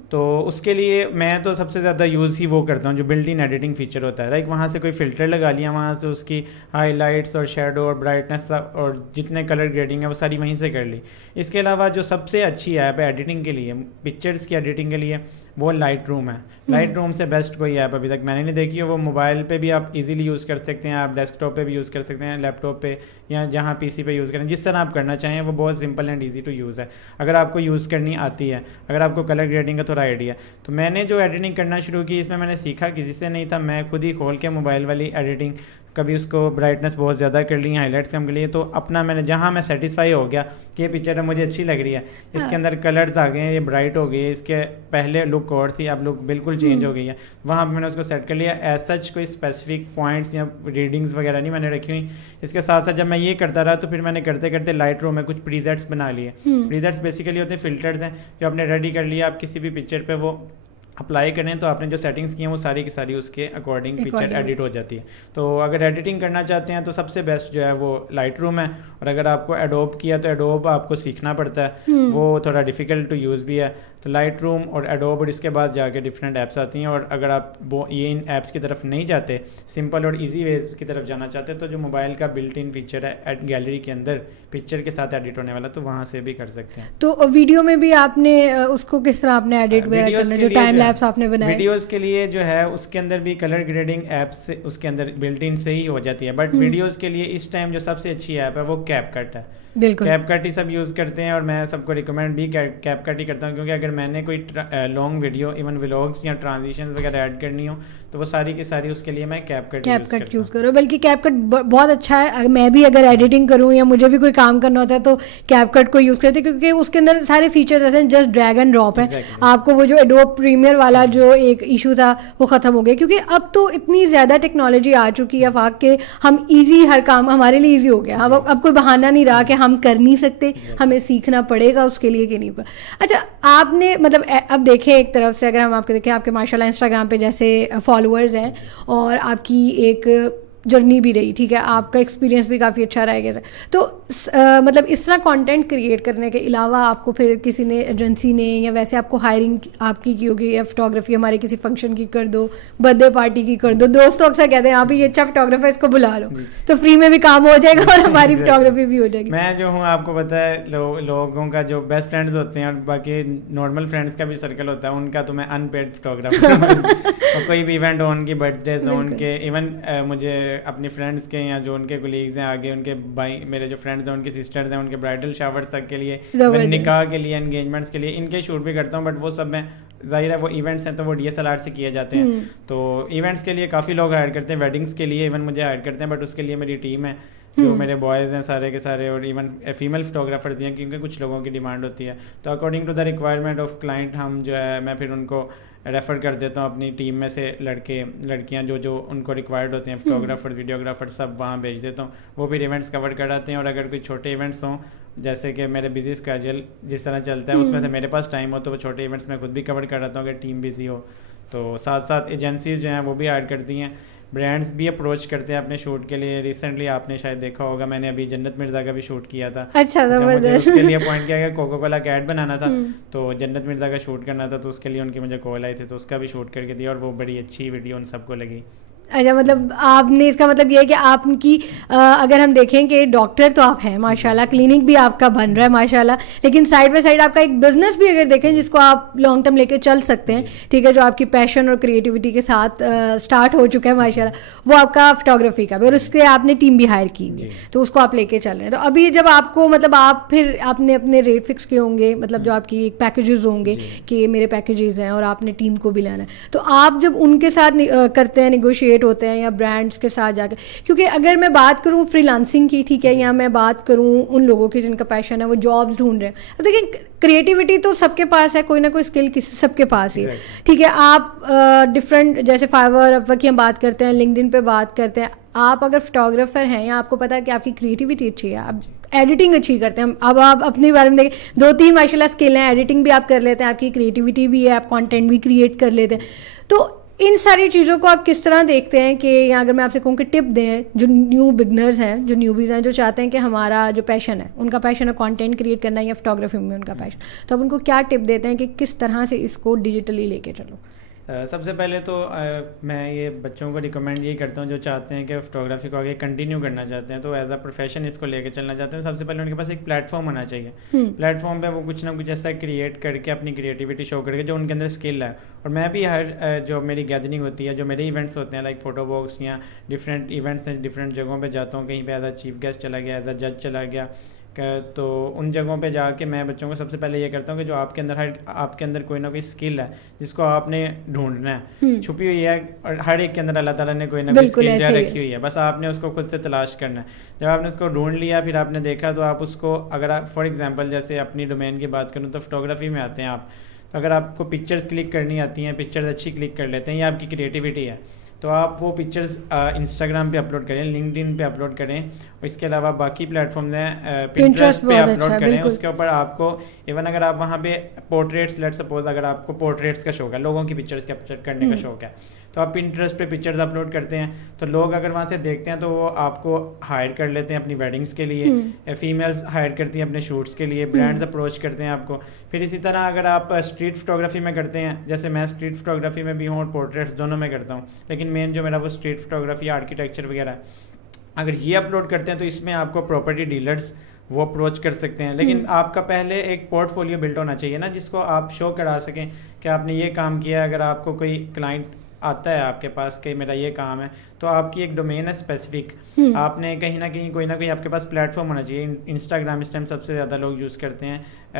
تو اس کے لیے میں تو سب سے زیادہ یوز ہی وہ کرتا ہوں جو بلٹ ان ایڈیٹنگ فیچر ہوتا ہے. لائک وہاں سے کوئی فلٹر لگا لیا, وہاں سے اس کی ہائی لائٹس اور شیڈو اور برائٹنس اور جتنے کلر گریڈنگ ہے وہ ساری وہیں سے کر لی. اس کے علاوہ جو سب سے اچھی ایپ ہے ایڈیٹنگ کے لیے, پکچرس کی ایڈیٹنگ کے لیے, وہ لائٹ روم ہے. لائٹ روم سے بیسٹ کوئی ایپ ابھی تک میں نے نہیں دیکھی ہے. وہ موبائل پہ بھی آپ ایزیلی یوز کر سکتے ہیں, آپ ڈیسک ٹاپ پہ بھی یوز کر سکتے ہیں, لیپ ٹاپ پہ یا جہاں پی سی پہ یوز کریں, جس طرح آپ کرنا چاہیں. وہ بہت simple and easy to use ہے اگر آپ کو یوز کرنی آتی ہے, اگر آپ کو کلر گریڈنگ کا تھوڑا آئیڈیا. تو میں نے جو ایڈیٹنگ کرنا شروع کی, اس میں نے سیکھا کسی سے نہیں تھا, میں خود ہی کھول کے موبائل والی ایڈیٹنگ, کبھی اس کو برائٹنس بہت زیادہ کر لی, ہائی لائٹس کم کر لیے, تو اپنا میں نے جہاں میں سیٹسفائی ہو گیا کہ یہ پکچر مجھے اچھی لگ رہی ہے, اس کے اندر کلرز آ گئے ہیں, یہ برائٹ ہو گئی ہے, اس کے پہلے لک اور تھی, اب لک بالکل چینج ہو گئی ہے, وہاں پہ میں نے اس کو سیٹ کر لیا. ایز سچ کوئی اسپیسیفک پوائنٹس یا ریڈنگس وغیرہ نہیں میں نے رکھی ہوئی. اس کے ساتھ ساتھ جب میں یہ کرتا رہا تو پھر میں نے کرتے کرتے لائٹ روم میں کچھ پریزیٹس بنا لیے. پریزیٹس بیسیکلی ہوتے ہیں فلٹرز ہیں جو آپ نے ریڈی کر لیا, آپ کسی بھی پکچر پہ وہ اپلائی کریں تو آپ نے جو سیٹنگس کی ہیں وہ ساری کی ساری اس کے اکارڈنگ پکچر ایڈٹ ہو جاتی ہے. تو اگر ایڈیٹنگ کرنا چاہتے ہیں تو سب سے بیسٹ جو ہے وہ لائٹ روم ہے. اور اگر آپ کو ایڈوب کیا تو ایڈوب آپ کو سیکھنا پڑتا ہے, وہ تھوڑا ڈیفیکلٹ ٹو یوز بھی ہے. تو لائٹ روم اور ایڈوب, اور اس کے بعد جا کے ڈفرینٹ ایپس آتی ہیں. اور اگر آپ یہ ان ایپس کی طرف نہیں جاتے, سمپل اور ایزی ویز کی طرف جانا چاہتے ہیں, تو جو موبائل کا بلٹ ان فیچر ہے گیلری کے اندر پکچر کے ساتھ ایڈٹ ہونے والا, تو وہاں سے بھی کر سکتے ہیں. تو ویڈیو میں بھی آپ نے اس کو کس طرح آپ نے ایڈٹ وغیرہ کرنا, جو ٹائم لیپس آپ نے بنائے ویڈیوز کے لیے جو ہے اس کے اندر بھی کلر گریڈنگ ایپ سے اس کے اندر بلٹ ان سے ہی ہو جاتی ہے. بٹ ویڈیوز کے لیے اس ٹائم جو سب سے اچھی ایپ ہے وہ کیپ کٹ ہے. بالکل کیپ کٹ ہی سب یوز کرتے ہیں, اور میں سب کو ریکمینڈ بھی کیپ کٹ ہی کرتا ہوں, کیونکہ اگر میں نے کوئی لانگ ویڈیو, ایون ولاگس یا ٹرانزیشنز وغیرہ ایڈ کرنی ہو تو وہ ساری کی ساری اس کے لیے میں کیپ کٹ یوز کرو. بلکہ کیپ کٹ بہت اچھا ہے. میں بھی اگر ایڈیٹنگ کروں یا مجھے بھی کوئی کام کرنا ہوتا ہے تو کیپ کٹ کو یوز کرتے ہیں, کیونکہ اس کے اندر سارے فیچرز ایسے ہیں, جسٹ ڈریگ اینڈ ڈراپ ہے. آپ کو وہ جو ایڈوب پریمیئر والا جو ایک ایشو تھا وہ ختم ہو گیا, کیونکہ اب تو اتنی زیادہ ٹیکنالوجی آ چکی ہے فاق کہ ہم ایزی, ہر کام ہمارے لیے ایزی ہو گیا. اب کوئی بہانہ نہیں رہا کہ ہم کر نہیں سکتے, ہمیں سیکھنا پڑے گا اس کے لیے کہ نہیں ہوگا. اچھا, آپ نے مطلب اب دیکھیں ایک طرف سے اگر ہم آپ کو دیکھیں, آپ کے ماشاء اللہ انسٹاگرام پہ جیسے فالوورز ہیں اور آپ کی ایک جرنی بھی رہی, ٹھیک ہے, آپ کا ایکسپیرینس بھی کافی اچھا رہ گیا. تو مطلب اس طرح کانٹینٹ کریٹ کرنے کے علاوہ آپ کو پھر کسی نے, ایجنسی نے یا ویسے آپ کو ہائرنگ آپ کی ہوگی, یا فوٹوگرافی ہمارے کسی فنکشن کی کر دو, برتھ ڈے پارٹی کی کر دو, دوست تو اکثر کہتے ہیں آپ یہ اچھا فوٹوگرافر, اس کو بلا لو تو فری میں بھی کام ہو جائے گا اور ہماری فوٹوگرافی بھی ہو جائے گی. میں جو ہوں آپ کو پتہ ہے لوگوں کا جو بیسٹ فرینڈز ہوتے ہیں اور باقی نارمل فرینڈس کا بھی سرکل ہوتا ہے, ان کا تو میں ان پیڈ فوٹوگرافر. کوئی بھی ایونٹ ہو, ان کی برتھ ڈیز ہو, ان کے ایون مجھے اپنی فرینڈس کے یا جو ان کے کولیگز ہیں آگے, ان کے بھائی میرے جو فرینڈس ہیں ان کی سسٹرز ہیں, ان کے برائڈل شاورز تک کے لیے, نکاح کے لیے, انگیجمنٹس کے لیے, ان کے شوٹ بھی کرتا ہوں. بٹ وہ سب میں ظاہر ہے وہ ایونٹس ہیں تو وہ DSLR سے کیے جاتے ہیں. تو ایونٹس کے لیے کافی لوگ ہائر کرتے ہیں, ویڈنگس کے لیے ایون مجھے ہائر کرتے ہیں, بٹ اس کے لیے میری ٹیم ہے جو میرے بوائز ہیں سارے کے سارے, اور ایون فیمیل فوٹوگرافر بھی ہیں, کیونکہ کچھ لوگوں کی ڈیمانڈ ہوتی ہے. تو according to the requirement of client ہم جو ہے میں پھر ان کو ریفر کر دیتا ہوں اپنی ٹیم میں سے لڑکے لڑکیاں جو ان کو ریکوائرڈ ہوتے ہیں, فوٹوگرافر, ویڈیوگرافر, سب وہاں بھیج دیتا ہوں. وہ بھی ایونٹس کور کراتے ہیں. اور اگر کوئی چھوٹے ایونٹس ہوں, جیسے کہ میرے بزی اسکیجول جس طرح چلتا ہے اس میں سے میرے پاس ٹائم ہو تو وہ چھوٹے ایونٹس میں خود بھی کور کراتا ہوں اگر ٹیم بزی ہو. تو ساتھ ساتھ ایجنسیز جو ہیں وہ بھی ایڈ کرتی ہیں, برانڈس بھی اپروچ کرتے ہیں اپنے شوٹ کے لیے. ریسنٹلی آپ نے شاید دیکھا ہوگا, میں نے ابھی جنت مرزا کا بھی شوٹ کیا تھا. اچھا, مجھے اس کے لیے اپوائنٹ کیا گیا, کوکو کولا کا ایڈ بنانا تھا, تو جنت مرزا کا شوٹ کرنا تھا, تو اس کے لیے ان کی مجھے کال آئی تھی, تو اس کا بھی شوٹ کر کے دیا, اور وہ بڑی اچھی ویڈیو ان سب کو لگی. اچھا مطلب آپ نے اس کا مطلب یہ ہے کہ آپ کی اگر ہم دیکھیں کہ ڈاکٹر تو آپ ہیں ماشاء اللہ, کلینک بھی آپ کا بن رہا ہے ماشاء اللہ, لیکن سائڈ بائی سائڈ آپ کا ایک بزنس بھی اگر دیکھیں جس کو آپ لانگ ٹرم لے کے چل سکتے ہیں, ٹھیک ہے, جو آپ کی پیشن اور کریٹیوٹی کے ساتھ اسٹارٹ ہو چکا ہے ماشاء اللہ, وہ آپ کا فوٹوگرافی کا بھی, اور اس کے آپ نے ٹیم بھی ہائر کی ہوئی, تو اس کو آپ لے کے چل رہے ہیں. تو ابھی جب آپ کو مطلب آپ پھر آپ نے اپنے ریٹ فکس کیے ہوں گے, مطلب جو آپ کی پیکیجز ہوں گے کہ یہ میرے پیکیجز ہیں اور آپ نے ٹیم کو بھی لانا ہے, تو آپ جب ان کے ساتھ کرتے ہیں, نیگوشیٹ ہوتے ہیں یا برانڈس کے ساتھ جا کے, کیونکہ اگر میں بات کروں فری لانسنگ کی, ٹھیک ہے, یا میں بات کروں ان لوگوں کی جن کا پیشن ہے وہ جابس ڈھونڈ رہے ہیں, اب دیکھیں کریٹیوٹی تو سب کے پاس ہے, کوئی نہ کوئی اسکل کسی سب کے پاس ہی ہے, ٹھیک ہے. آپ ڈفرینٹ جیسے فائور اپ کی ہم بات کرتے ہیں, لنکڈ ان پہ بات کرتے ہیں, آپ اگر فوٹوگرافر ہیں یا آپ کو پتا ہے کہ آپ کی کریٹیوٹی اچھی ہے, آپ ایڈیٹنگ اچھی کرتے ہیں, اب آپ اپنے بارے میں دیکھیں 2-3 ماشاء اللہ اسکل ہیں, ایڈیٹنگ بھی آپ کر لیتے ہیں, آپ کی کریٹیوٹی بھی ہے, آپ کانٹینٹ بھی کریٹ کر لیتے ہیں, تو ان ساری چیزوں کو آپ کس طرح دیکھتے ہیں کہ, یا اگر میں آپ سے کہوں کہ ٹپ دیں جو نیو بگنرز ہیں, جو نیوبیز ہیں, جو چاہتے ہیں کہ ہمارا جو پیشن ہے, ان کا پیشن ہے کانٹینٹ کریٹ کرنا یا فوٹوگرافی میں ان کا پیشن, تو آپ ان کو کیا ٹپ دیتے ہیں کہ کس طرح سے اس کو ڈیجیٹلی لے کے چلو؟ سب سے پہلے تو میں یہ بچوں کو ریکمینڈ یہی کرتا ہوں جو چاہتے ہیں کہ فوٹوگرافی کو آگے کنٹینیو کرنا چاہتے ہیں, تو ایز اے پروفیشن اس کو لے کے چلنا چاہتے ہیں, سب سے پہلے ان کے پاس ایک پلیٹ فارم ہونا چاہیے. پلیٹ فارم پہ وہ کچھ نہ کچھ ایسا کریٹ کر کے اپنی کریٹیوٹی شو کر کے جو ان کے اندر اسکل ہے. اور میں بھی ہر جو میری گیدرنگ ہوتی ہے, جو میرے ایونٹس ہوتے ہیں لائک فوٹو واکس یا ڈفرینٹ ایونٹس ہیں, ڈفرینٹ جگہوں پہ جاتا ہوں, کہیں پہ ایز اے چیف گیسٹ چلا گیا, ایز اے جج چلا گیا, تو ان جگہوں پہ جا کے میں بچوں کو سب سے پہلے یہ کرتا ہوں کہ جو آپ کے اندر کوئی نہ کوئی اسکل ہے جس کو آپ نے ڈھونڈنا ہے, چھپی ہوئی ہے, اور ہر ایک کے اندر اللہ تعالیٰ نے کوئی نہ کوئی اسکل جو رکھی ہوئی ہے, بس آپ نے اس کو خود سے تلاش کرنا ہے. جب آپ نے اس کو ڈھونڈ لیا, پھر آپ نے دیکھا, تو آپ اس کو, اگر آپ فار ایگزامپل جیسے اپنی ڈومین کی بات کروں تو فوٹوگرافی میں آتے ہیں آپ, تو اگر آپ کو پکچرز کلک کرنی آتی ہیں, پکچرز اچھی کلک کر لیتے ہیں, یہ آپ کی کریٹیوٹی ہے, تو آپ وہ پکچرز انسٹاگرام پہ اپلوڈ کریں, لنکڈ ان پہ اپلوڈ کریں, اور اس کے علاوہ باقی پلیٹ فارمز ہیں, پنٹرسٹ پہ اپلوڈ کریں. اس کے اوپر آپ کو ایون اگر آپ وہاں پہ پورٹریٹس, لیٹ سپوز اگر آپ کو پورٹریٹس کا شوق ہے, لوگوں کی پکچرز کیپچر کرنے کا شوق ہے, تو آپ پنٹرسٹ پہ پکچرز اپلوڈ کرتے ہیں, تو لوگ اگر وہاں سے دیکھتے ہیں تو وہ آپ کو ہائر کر لیتے ہیں اپنی ویڈنگس کے لیے, فیمیلز ہائر کرتی ہیں اپنے شوٹس کے لیے, برانڈز اپروچ کرتے ہیں آپ کو. پھر اسی طرح اگر آپ اسٹریٹ فوٹوگرافی میں کرتے ہیں, جیسے میں اسٹریٹ فوٹوگرافی میں بھی ہوں اور پورٹریٹس دونوں میں کرتا ہوں, لیکن مین جو میرا وہ اسٹریٹ فوٹوگرافی, آرکیٹیکچر وغیرہ, اگر یہ اپلوڈ کرتے ہیں تو اس میں آپ کو پراپرٹی ڈیلرز وہ اپروچ کر سکتے ہیں. لیکن آپ کا پہلے ایک پورٹ فولیو بلڈ ہونا چاہیے نا, جس کو آپ شو کرا سکیں کہ آپ نے یہ کام کیا. اگر آپ کو کوئی کلائنٹ آتا ہے آپ کے پاس کہ میرا یہ کام ہے, تو آپ کی ایک ڈومین ہے اسپیسیفک, آپ نے کہیں نہ کہیں کوئی نہ کوئی آپ کے پاس پلیٹ فارم ہونا چاہیے. انسٹاگرام اس ٹائم سب سے زیادہ لوگ یوز کرتے ہیں,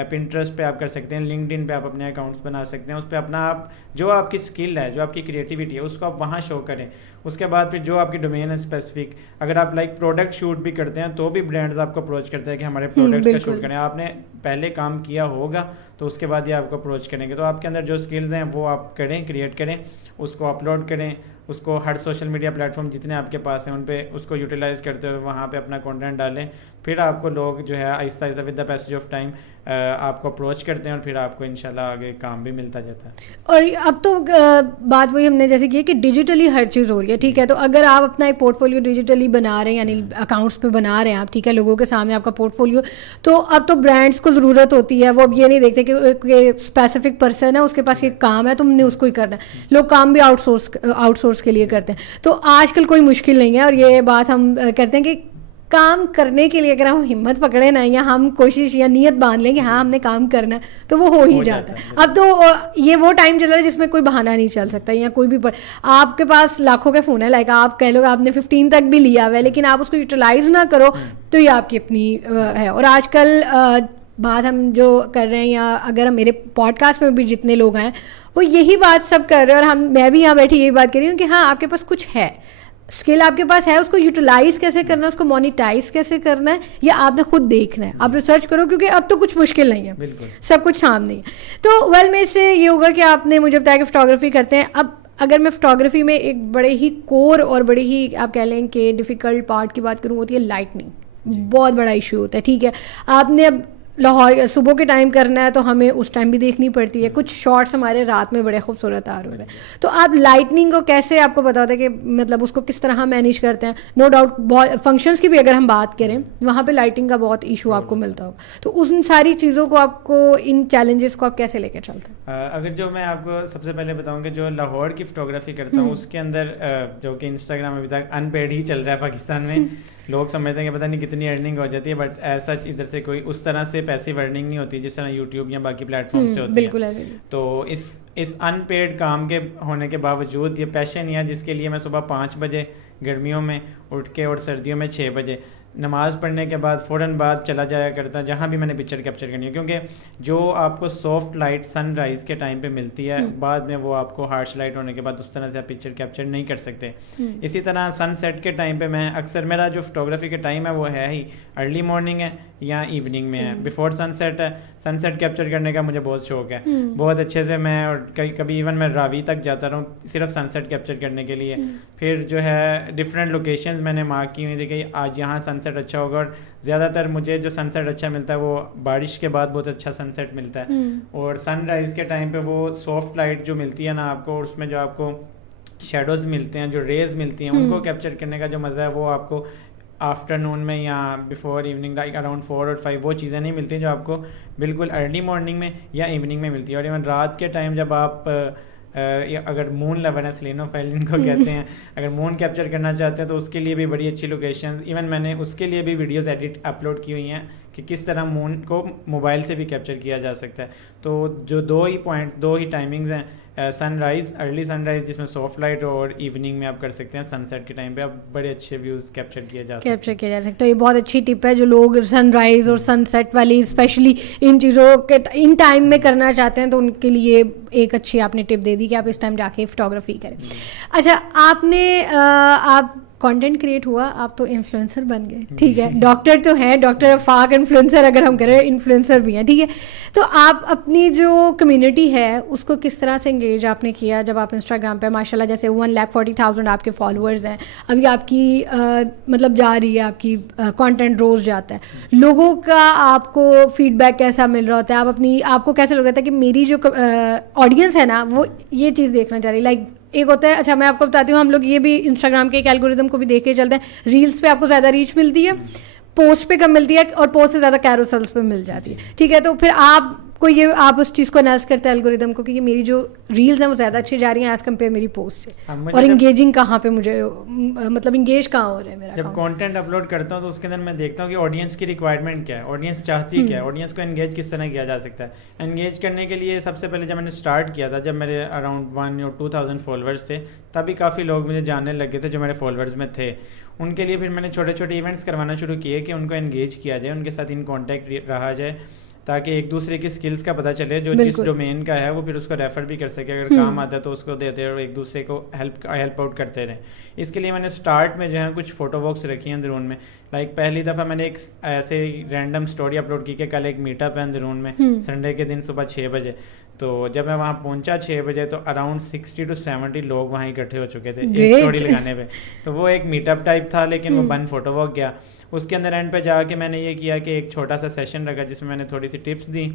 پنٹرسٹ پہ آپ کر سکتے ہیں, لنکڈ ان پہ آپ اپنے اکاؤنٹس بنا سکتے ہیں, اس پہ اپنا آپ جو آپ کی اسکل ہے, جو آپ کی کریٹیوٹی ہے, اس کو آپ وہاں شو کریں. اس کے بعد پھر جو آپ کی ڈومین ہے اسپیسیفک, اگر آپ لائک پروڈکٹ شوٹ بھی کرتے ہیں تو بھی برانڈز آپ کو اپروچ کرتے ہیں کہ ہمارے پروڈکٹس کا شوٹ کریں. آپ نے پہلے کام کیا ہوگا تو اس کے بعد یہ آپ کو اپروچ کریں گے. تو آپ کے اندر جو اسکلز ہیں وہ آپ کریں, کریٹ کریں, اس کو اپلوڈ کریں, اس کو ہر سوشل میڈیا پلیٹ فارم جتنے آپ کے پاس ہیں ان پہ اس کو یوٹیلائز کرتے ہوئے وہاں پہ اپنا کانٹینٹ ڈالیں. پھر آپ کو لوگ جو ہے آہستہ آہستہ with the passage of time آپ کو اپروچ کرتے ہیں, اور پھر آپ کو انشاءاللہ آگے کام بھی ملتا جاتا ہے. اور اب تو بات وہی ہم نے جیسے کی ہے کہ ڈیجیٹلی ہر چیز ہو رہی ہے, ٹھیک ہے, تو اگر آپ اپنا ایک پورٹ فولیو ڈیجیٹلی بنا رہے ہیں, یعنی اکاؤنٹس پہ بنا رہے ہیں آپ, ٹھیک ہے, لوگوں کے سامنے آپ کا پورٹ فولیو, تو اب تو برانڈس کو ضرورت ہوتی ہے, وہ اب یہ نہیں دیکھتے کہ اسپیسیفک پرسن ہے, اس کے پاس یہ کام ہے, تم نے اس کو ہی کرنا ہے. لوگ کام بھی آؤٹ سورس کے لیے کرتے ہیں. تو آج کل کوئی مشکل نہیں ہے, اور یہ بات ہم کرتے ہیں کہ کام کرنے کے لیے اگر ہم ہمت پکڑے نا, یا ہم کوشش یا نیت باندھ لیں کہ ہاں ہم نے کام کرنا ہے, تو وہ ہو ہی جاتا ہے. اب تو یہ وہ ٹائم چل رہا ہے جس میں کوئی بہانہ نہیں چل سکتا, یا کوئی بھی آپ کے پاس لاکھوں کے فون ہے, لائک آپ کہہ لو آپ نے 15 تک بھی لیا ہوا ہے, لیکن آپ اس کو یوٹیلائز نہ کرو تو یہ آپ کی اپنی ہے. اور آج کل بات ہم جو کر رہے ہیں, یا اگر ہم میرے پوڈ کاسٹ میں بھی جتنے لوگ ہیں وہ یہی بات سب کر رہے ہیں, اور میں بھی یہاں بیٹھی یہی بات کر رہی ہوں کہ ہاں آپ کے پاس کچھ ہے, اسکل آپ کے پاس ہے, اس کو یوٹیلائز کیسے کرنا ہے, اس کو مونیٹائز کیسے کرنا ہے, یہ آپ نے خود دیکھنا ہے. آپ ریسرچ کرو, کیونکہ اب تو کچھ مشکل نہیں ہے, سب کچھ سامنے ہے. تو ویل میں اس سے یہ ہوگا کہ آپ نے مجھے بتایا کہ فوٹوگرافی کرتے ہیں. اب اگر میں فوٹوگرافی میں ایک بڑے ہی کور اور بڑے ہی آپ کہہ لیں کہ ڈیفیکلٹ پارٹ کی بات کروں, ہوتی ہے لائٹنگ. بہت بڑا ایشو ہوتا ہے, ٹھیک ہے. آپ نے اب لاہور صبح کے ٹائم کرنا ہے تو ہمیں اس ٹائم بھی دیکھنی پڑتی ہے. کچھ شارٹس ہمارے رات میں بڑے خوبصورت آ رہے ہیں. تو آپ لائٹننگ کو کیسے, آپ کو پتا ہوتا ہے کہ مطلب اس کو کس طرح مینیج کرتے ہیں؟ نو ڈاؤٹ بہت فنکشنس کی بھی اگر ہم بات کریں وہاں پہ لائٹنگ کا بہت ایشو آپ کو ملتا ہوگا, تو ان ساری چیزوں کو آپ کو, ان چیلنجز کو آپ کیسے لے کے چلتے ہیں؟ اگر جو میں آپ کو سب سے پہلے بتاؤں کہ جو لاہور کی فوٹوگرافی کرتا ہوں اس کے اندر جو کہ انسٹاگرام ابھی تک ان پیڈ ہی چل رہا ہے پاکستان میں, لوگ سمجھتے ہیں کہ پتہ نہیں کتنی ارننگ ہو جاتی ہے, بٹ ایز سچ ادھر سے کوئی اس طرح سے پیسیو ارننگ نہیں ہوتی جس طرح یوٹیوب یا باقی پلیٹ فارم سے ہوتی ہے. بالکل. تو اس ان پیڈ کام کے ہونے کے باوجود یہ پیشن ہے جس کے لیے میں صبح 5 بجے گرمیوں میں اٹھ کے اور سردیوں میں 6 بجے نماز پڑھنے کے بعد فوراً بعد چلا جایا کرتا جہاں بھی میں نے پکچر کیپچر کرنی ہے, کیونکہ جو آپ کو سافٹ لائٹ سن رائز کے ٹائم پہ ملتی ہے بعد میں وہ آپ کو ہارش لائٹ ہونے کے بعد اس طرح سے آپ پکچر کیپچر نہیں کر سکتے. اسی طرح سن سیٹ کے ٹائم پہ میں اکثر, میرا جو فوٹوگرافی کا ٹائم ہے وہ ہے ہی ارلی مارننگ ہے یا ایوننگ میں ہے, بیفور سن سیٹ ہے. سن سیٹ کیپچر کرنے کا مجھے بہت شوق ہے, بہت اچھے سے میں, اور کبھی ایون میں راوی تک جاتا رہا ہوں صرف سن سیٹ کیپچر کرنے کے لیے. پھر جو ہے ڈفرینٹ لوکیشنز میں نے مارک کی ہوئی تھی کہ آج یہاں سن سیٹ اچھا ہوگا, اور زیادہ تر مجھے جو سن سیٹ اچھا ملتا ہے وہ بارش کے بعد بہت اچھا سن سیٹ ملتا ہے. اور سن رائز کے ٹائم پہ وہ سافٹ لائٹ جو ملتی ہے نا آپ کو, اس میں جو آپ کو شیڈوز ملتے ہیں, جو ریز ملتی ہیں, ان کو کیپچر کرنے کا جو مزہ ہے وہ آپ کو آفٹر نون میں یا بیفور ایوننگ لائک اراؤنڈ 4 اور 5 وہ چیزیں نہیں ملتی جو آپ کو بالکل ارلی مارننگ میں یا ایوننگ میں ملتی ہے. اور ایون رات کے ٹائم جب آپ اگر مون لور ہے, سلینوفائل جن کو کہتے ہیں, اگر مون کیپچر کرنا چاہتے ہیں تو اس کے لیے بھی بڑی اچھی لوکیشن, ایون میں نے اس کے لیے بھی ویڈیوز ایڈٹ اپلوڈ کی ہوئی ہیں کہ کس طرح مون کو موبائل سے بھی کیپچر کیا جا سکتا ہے. تو جو دو ہی ٹائمنگز ہیں, سن رائز, ارلی سن رائز جس میں سافٹ لائٹ, اور ایوننگ میں آپ کر سکتے ہیں سن سیٹ کے ٹائم پہ آپ بڑے اچھے ویوز کیپچر کیا جا سکتے ہیں. تو یہ بہت اچھی ٹپ ہے جو لوگ سن رائز اور سن سیٹ والی اسپیشلی ان چیزوں کے ان ٹائم میں کرنا چاہتے ہیں, تو ان کے لیے ایک اچھی آپ نے ٹپ دے دی کہ آپ اس ٹائم جا کے فوٹوگرافی کریں. اچھا, آپ کانٹینٹ کریٹ ہوا, آپ تو انفلوئنسر بن گئے, ٹھیک ہے, ڈاکٹر تو ہیں, ڈاکٹر افاق انفلوئنسر اگر ہم کریں, انفلوئنسر بھی ہیں, ٹھیک ہے. تو آپ اپنی جو کمیونٹی ہے اس کو کس طرح سے انگیج آپ نے کیا جب آپ انسٹاگرام پہ ماشاء اللہ جیسے 1,40,000 آپ کے فالوورز ہیں, ابھی آپ کی مطلب جا رہی ہے آپ کی کانٹینٹ روز جاتا ہے, لوگوں کا آپ کو فیڈ بیک کیسا مل رہا ہوتا ہے, آپ کو کیسا لگ رہا تھا کہ میری جو آڈینس ہے نا وہ یہ چیز دیکھنا چاہ رہی ہے؟ لائک ایک ہوتا ہے, اچھا میں آپ کو بتاتی ہوں, ہم لوگ یہ بھی انسٹاگرام کے ایک الگورتھم کو بھی دیکھ کے چلتے ہیں, ریلس پہ آپ کو زیادہ ریچ ملتی ہے, پوسٹ پہ کم ملتی ہے, اور پوسٹ سے زیادہ کیروسلس پہ مل جاتی ہے, ٹھیک ہے. تو پھر آپ اس چیز کو انالیس کرتے ہیں الگورتھم کو کہ یہ میری جو ریلز ہیں وہ زیادہ اچھی جا رہی ہیں ایز کمپیئر میری پوسٹ سے, اور انگیجنگ کہاں پہ مجھے مطلب انگیج کہاں ہو رہا ہے میرا. جب کانٹینٹ اپلوڈ کرتا ہوں تو اس کے اندر میں دیکھتا ہوں کہ آڈینس کی ریکوائرمنٹ کیا ہے, آڈینس چاہتی کیا ہے, آڈینس کو انگیج کس طرح کیا جا سکتا ہے. انگیج کرنے کے لیے سب سے پہلے جب میں نے اسٹارٹ کیا تھا, جب میرے اراؤنڈ 1 اور 2,000 فالوورس تھے, تبھی کافی لوگ مجھے جاننے لگے تھے جو میرے فالوورز میں تھے. ان کے لیے پھر میں نے چھوٹے چھوٹے ایونٹس کروانا شروع کیے کہ ان کو انگیج کیا جائے, ان کے ساتھ ان کانٹیکٹ رہا جائے, تاکہ ایک دوسرے کی اسکلس کا پتہ چلے, جو جس ڈومین کا ہے وہ پھر اس کو ریفر بھی کر سکے, اگر کام آتا ہے تو اس کو دیتے اور ایک دوسرے کو ہیلپ آؤٹ کرتے رہیں. اس کے لیے میں نے اسٹارٹ میں جو ہے کچھ فوٹو واکس رکھی ہیں اندرون میں. لائک پہلی دفعہ میں نے ایک ایسے رینڈم اسٹوری اپلوڈ کی کہ کل ایک میٹ اپ ہے اندرون میں, سنڈے کے دن صبح 6 بجے. تو جب میں وہاں پہنچا 6 بجے تو اراؤنڈ 60 to 70 لوگ وہاں اکٹھے ہو چکے تھے ایک اسٹوری لگانے پہ. تو وہ ایک میٹ اپ ٹائپ تھا, لیکن وہ بن فوٹو واک گیا. اس کے اندر اینڈ پہ جا کے میں نے یہ کیا کہ ایک چھوٹا سا سیشن رکھا جس میں میں نے تھوڑی سی ٹپس دی,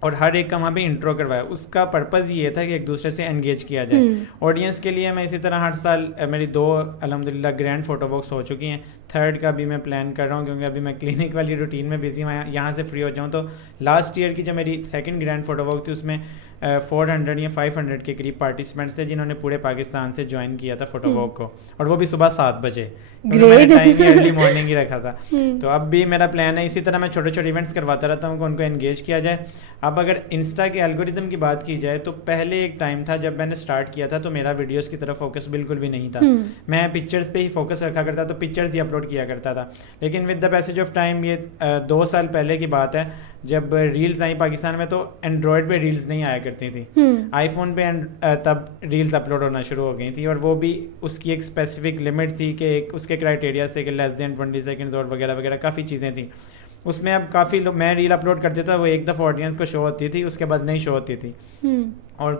اور ہر ایک کا وہاں پہ انٹرو کروایا. اس کا پرپز یہ تھا کہ ایک دوسرے سے انگیج کیا جائے آڈینس کے لیے. میں اسی طرح ہر سال میری 2 الحمدللہ گرینڈ فوٹو واکس ہو چکی ہیں, 3rd کا بھی میں پلان کر رہا ہوں, کیونکہ ابھی میں کلینک والی روٹین میں بزی ہوں, یہاں سے فری ہو جاؤں. تو لاسٹ ایئر کی جو میری 2nd گرینڈ فوٹو واک تھی اس میں 400 یا 500 کے قریب پارٹیسپینٹس تھے جنہوں نے پورے پاکستان سے جوائن کیا تھا فوٹو واک کو, اور وہ بھی صبح 7 بجے, میں نے ٹائم ارلی مارننگ ہی رکھا تھا. تو اب بھی میرا پلان ہے اسی طرح میں چھوٹے چھوٹے ایونٹس کرواتا رہتا ہوں کہ ان کو انگیج کیا جائے. اب اگر انسٹا کے الگورتھم کی بات کی جائے تو پہلے ایک ٹائم تھا جب میں نے اسٹارٹ کیا تھا تو میرا ویڈیوز کی طرف فوکس بالکل بھی نہیں تھا, میں پکچرز پہ ہی فوکس رکھا کرتا, تو پکچرز ہی اپلوڈ کیا کرتا تھا. لیکن with the passage of time, یہ 2 سال پہلے کی بات ہے, جب ریلز آئیں پاکستان میں تو اینڈرائڈ پہ ریلز نہیں آیا کرتی تھی, آئی فون پہ تب ریلز اپلوڈ ہونا شروع ہو گئی تھی, اور وہ بھی اس کی ایک اسپیسیفک لمٹ تھی کہ ایک اس کے کرائٹیریا سے کہ لیس دین 20 سیکنڈز اور وغیرہ وغیرہ کافی چیزیں تھیں. اس میں اب کافی لوگ, میں ریل اپلوڈ کرتا تھا, وہ ایک دفعہ آڈینس کو شو ہوتی تھی, اس کے بعد نہیں شو ہوتی تھی. اور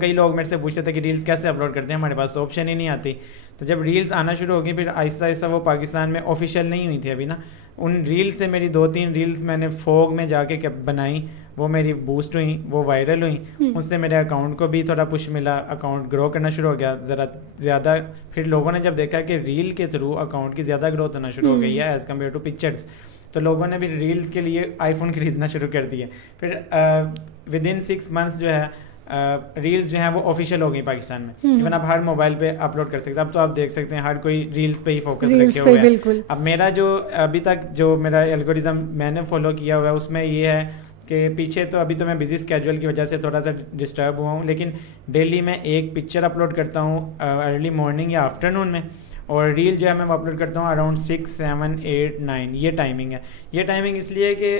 کئی لوگ میرے سے پوچھتے تھے کہ ریلز کیسے اپلوڈ کرتے ہیں, ہمارے پاس آپشن ہی نہیں آتی. تو جب ریلز آنا شروع ہو گئی پھر آہستہ آہستہ وہ پاکستان میں آفیشیل نہیں ہوئی تھی ابھی نا, ان ریل سے میری 2-3 ریلز میں نے فوگ میں جا کے بنائی, وہ میری بوسٹ ہوئیں, وہ وائرل ہوئیں, اس سے میرے اکاؤنٹ کو بھی تھوڑا پش ملا, اکاؤنٹ گرو کرنا شروع ہو گیا ذرا زیادہ. پھر لوگوں نے جب دیکھا کہ ریل کے تھرو اکاؤنٹ کی زیادہ گروتھ ہونا شروع ہو گئی ہے ایز کمپیئر ٹو پکچرس, تو لوگوں نے بھی ریلز کے لیے آئی فون خریدنا شروع کر دیے. پھر ود ان 6 months جو ہے ریلز جو ہیں وہ آفیشیل ہو گئی پاکستان میں. ایون آپ ہر موبائل پہ اپلوڈ کر سکتے ہیں. اب تو آپ دیکھ سکتے ہیں ہر کوئی ریلز پہ ہی فوکس رکھے ہوئے ہیں. اب میرا جو ابھی تک جو میرا الگورتھم میں نے فالو کیا ہوا ہے اس میں یہ ہے کہ پیچھے تو ابھی تو میں بزی اسکیجول کی وجہ سے تھوڑا سا ڈسٹرب ہوا ہوں, لیکن ڈیلی میں ایک پکچر اپلوڈ کرتا ہوں ارلی مارننگ یا آفٹرنون میں, اور ریل جو ہے میں وہ اپلوڈ کرتا ہوں اراؤنڈ 6, 7, 8, 9 یہ ٹائمنگ ہے. یہ ٹائمنگ اس لیے کہ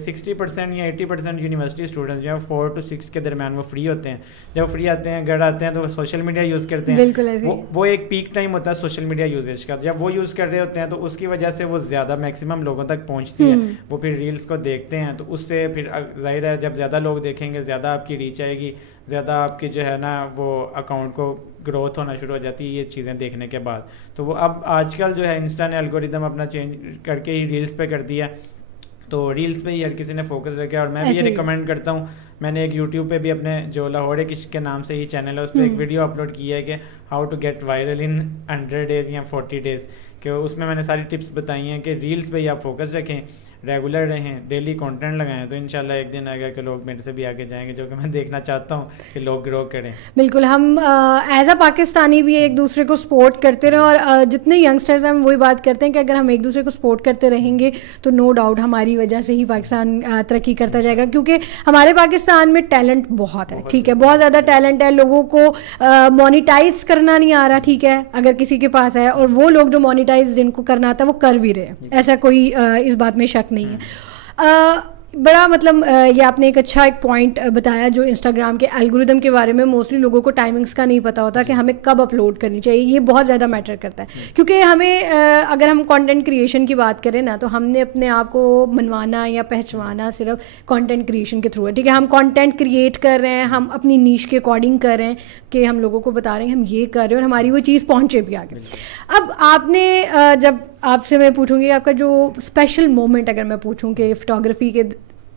60% یا 80% یونیورسٹی اسٹوڈنٹس جو ہے 4 to 6 کے درمیان وہ فری ہوتے ہیں. جب فری آتے ہیں گھر آتے ہیں تو وہ سوشل میڈیا یوز کرتے ہیں. وہ ایک پیک ٹائم ہوتا ہے سوشل میڈیا یوزیج کا. جب وہ یوز کر رہے ہوتے ہیں تو اس کی وجہ سے وہ زیادہ میکسیمم لوگوں تک پہنچتی ہے. وہ پھر ریلس کو دیکھتے ہیں تو اس سے پھر ظاہر ہے جب زیادہ لوگ دیکھیں گے زیادہ آپ کی ریچ آئے گی, زیادہ آپ کی جو ہے نا وہ اکاؤنٹ کو گروتھ ہونا شروع ہو جاتی ہے یہ چیزیں دیکھنے کے بعد. تو وہ اب آج کل جو ہے انسٹا نے الگورتھم اپنا چینج کر کے ہی ریلس پہ کر دیا, تو ریلس پہ ہی ہر کسی نے فوکس رکھا. اور میں بھی یہ ریکمینڈ کرتا ہوں, میں نے ایک یوٹیوب پہ بھی اپنے جو لاہور ایک عشق کے نام سے ہی چینل ہے اس پہ ایک ویڈیو اپلوڈ کی ہے کہ how to get viral in 100 days یا 40 days, کہ اس میں نے ساری ٹپس بتائی ہیں کہ ریلس پہ ہی آپ فوکس رکھیں, ریگولر رہیں, ڈیلی کانٹینٹ لگائیں, تو انشاءاللہ ایک دن آئے گا کہ لوگ میرے سے بھی آگے جائیں گے, جو کہ میں دیکھنا چاہتا ہوں کہ لوگ گرو کریں. بالکل, ہم ایز اے پاکستانی بھی ایک دوسرے کو سپورٹ کرتے رہیں, اور جتنے ینگسٹرز ہیں ہم وہی بات کرتے ہیں کہ اگر ہم ایک دوسرے کو سپورٹ کرتے رہیں گے تو نو ڈاؤٹ ہماری وجہ سے ہی پاکستان ترقی کرتا جائے گا, کیونکہ ہمارے پاکستان میں ٹیلنٹ بہت ہے. ٹھیک ہے, بہت زیادہ ٹیلنٹ ہے, لوگوں کو مونیٹائز کرنا نہیں آ رہا. ٹھیک ہے, اگر کسی کے پاس ہے, اور وہ لوگ جو مونیٹائز جن کو کرنا آتا ہے وہ کر بھی رہے ہیں, ایسا کوئی اس بات میں شک نہیں ہے. بڑا مطلب یہ آپ نے ایک اچھا ایک پوائنٹ بتایا جو انسٹاگرام کے الگورتھم کے بارے میں موسٹلی لوگوں کو ٹائمنگس کا نہیں پتہ ہوتا کہ ہمیں کب اپلوڈ کرنی چاہیے. یہ بہت زیادہ میٹر کرتا ہے, کیونکہ ہمیں اگر ہم کانٹینٹ کریشن کی بات کریں نا تو ہم نے اپنے آپ کو منوانا یا پہچوانا صرف کانٹینٹ کریشن کے تھرو ہے. ٹھیک ہے, ہم کانٹینٹ کریٹ کر رہے ہیں, ہم اپنی نیش کے اکارڈنگ کر رہے ہیں کہ ہم لوگوں کو بتا رہے ہیں ہم یہ کر رہے ہیں اور ہماری وہ چیز پہنچے بھی آگے. اب آپ نے جب آپ سے میں پوچھوں گی آپ کا جو اسپیشل مومنٹ اگر میں پوچھوں کہ فوٹوگرافی کے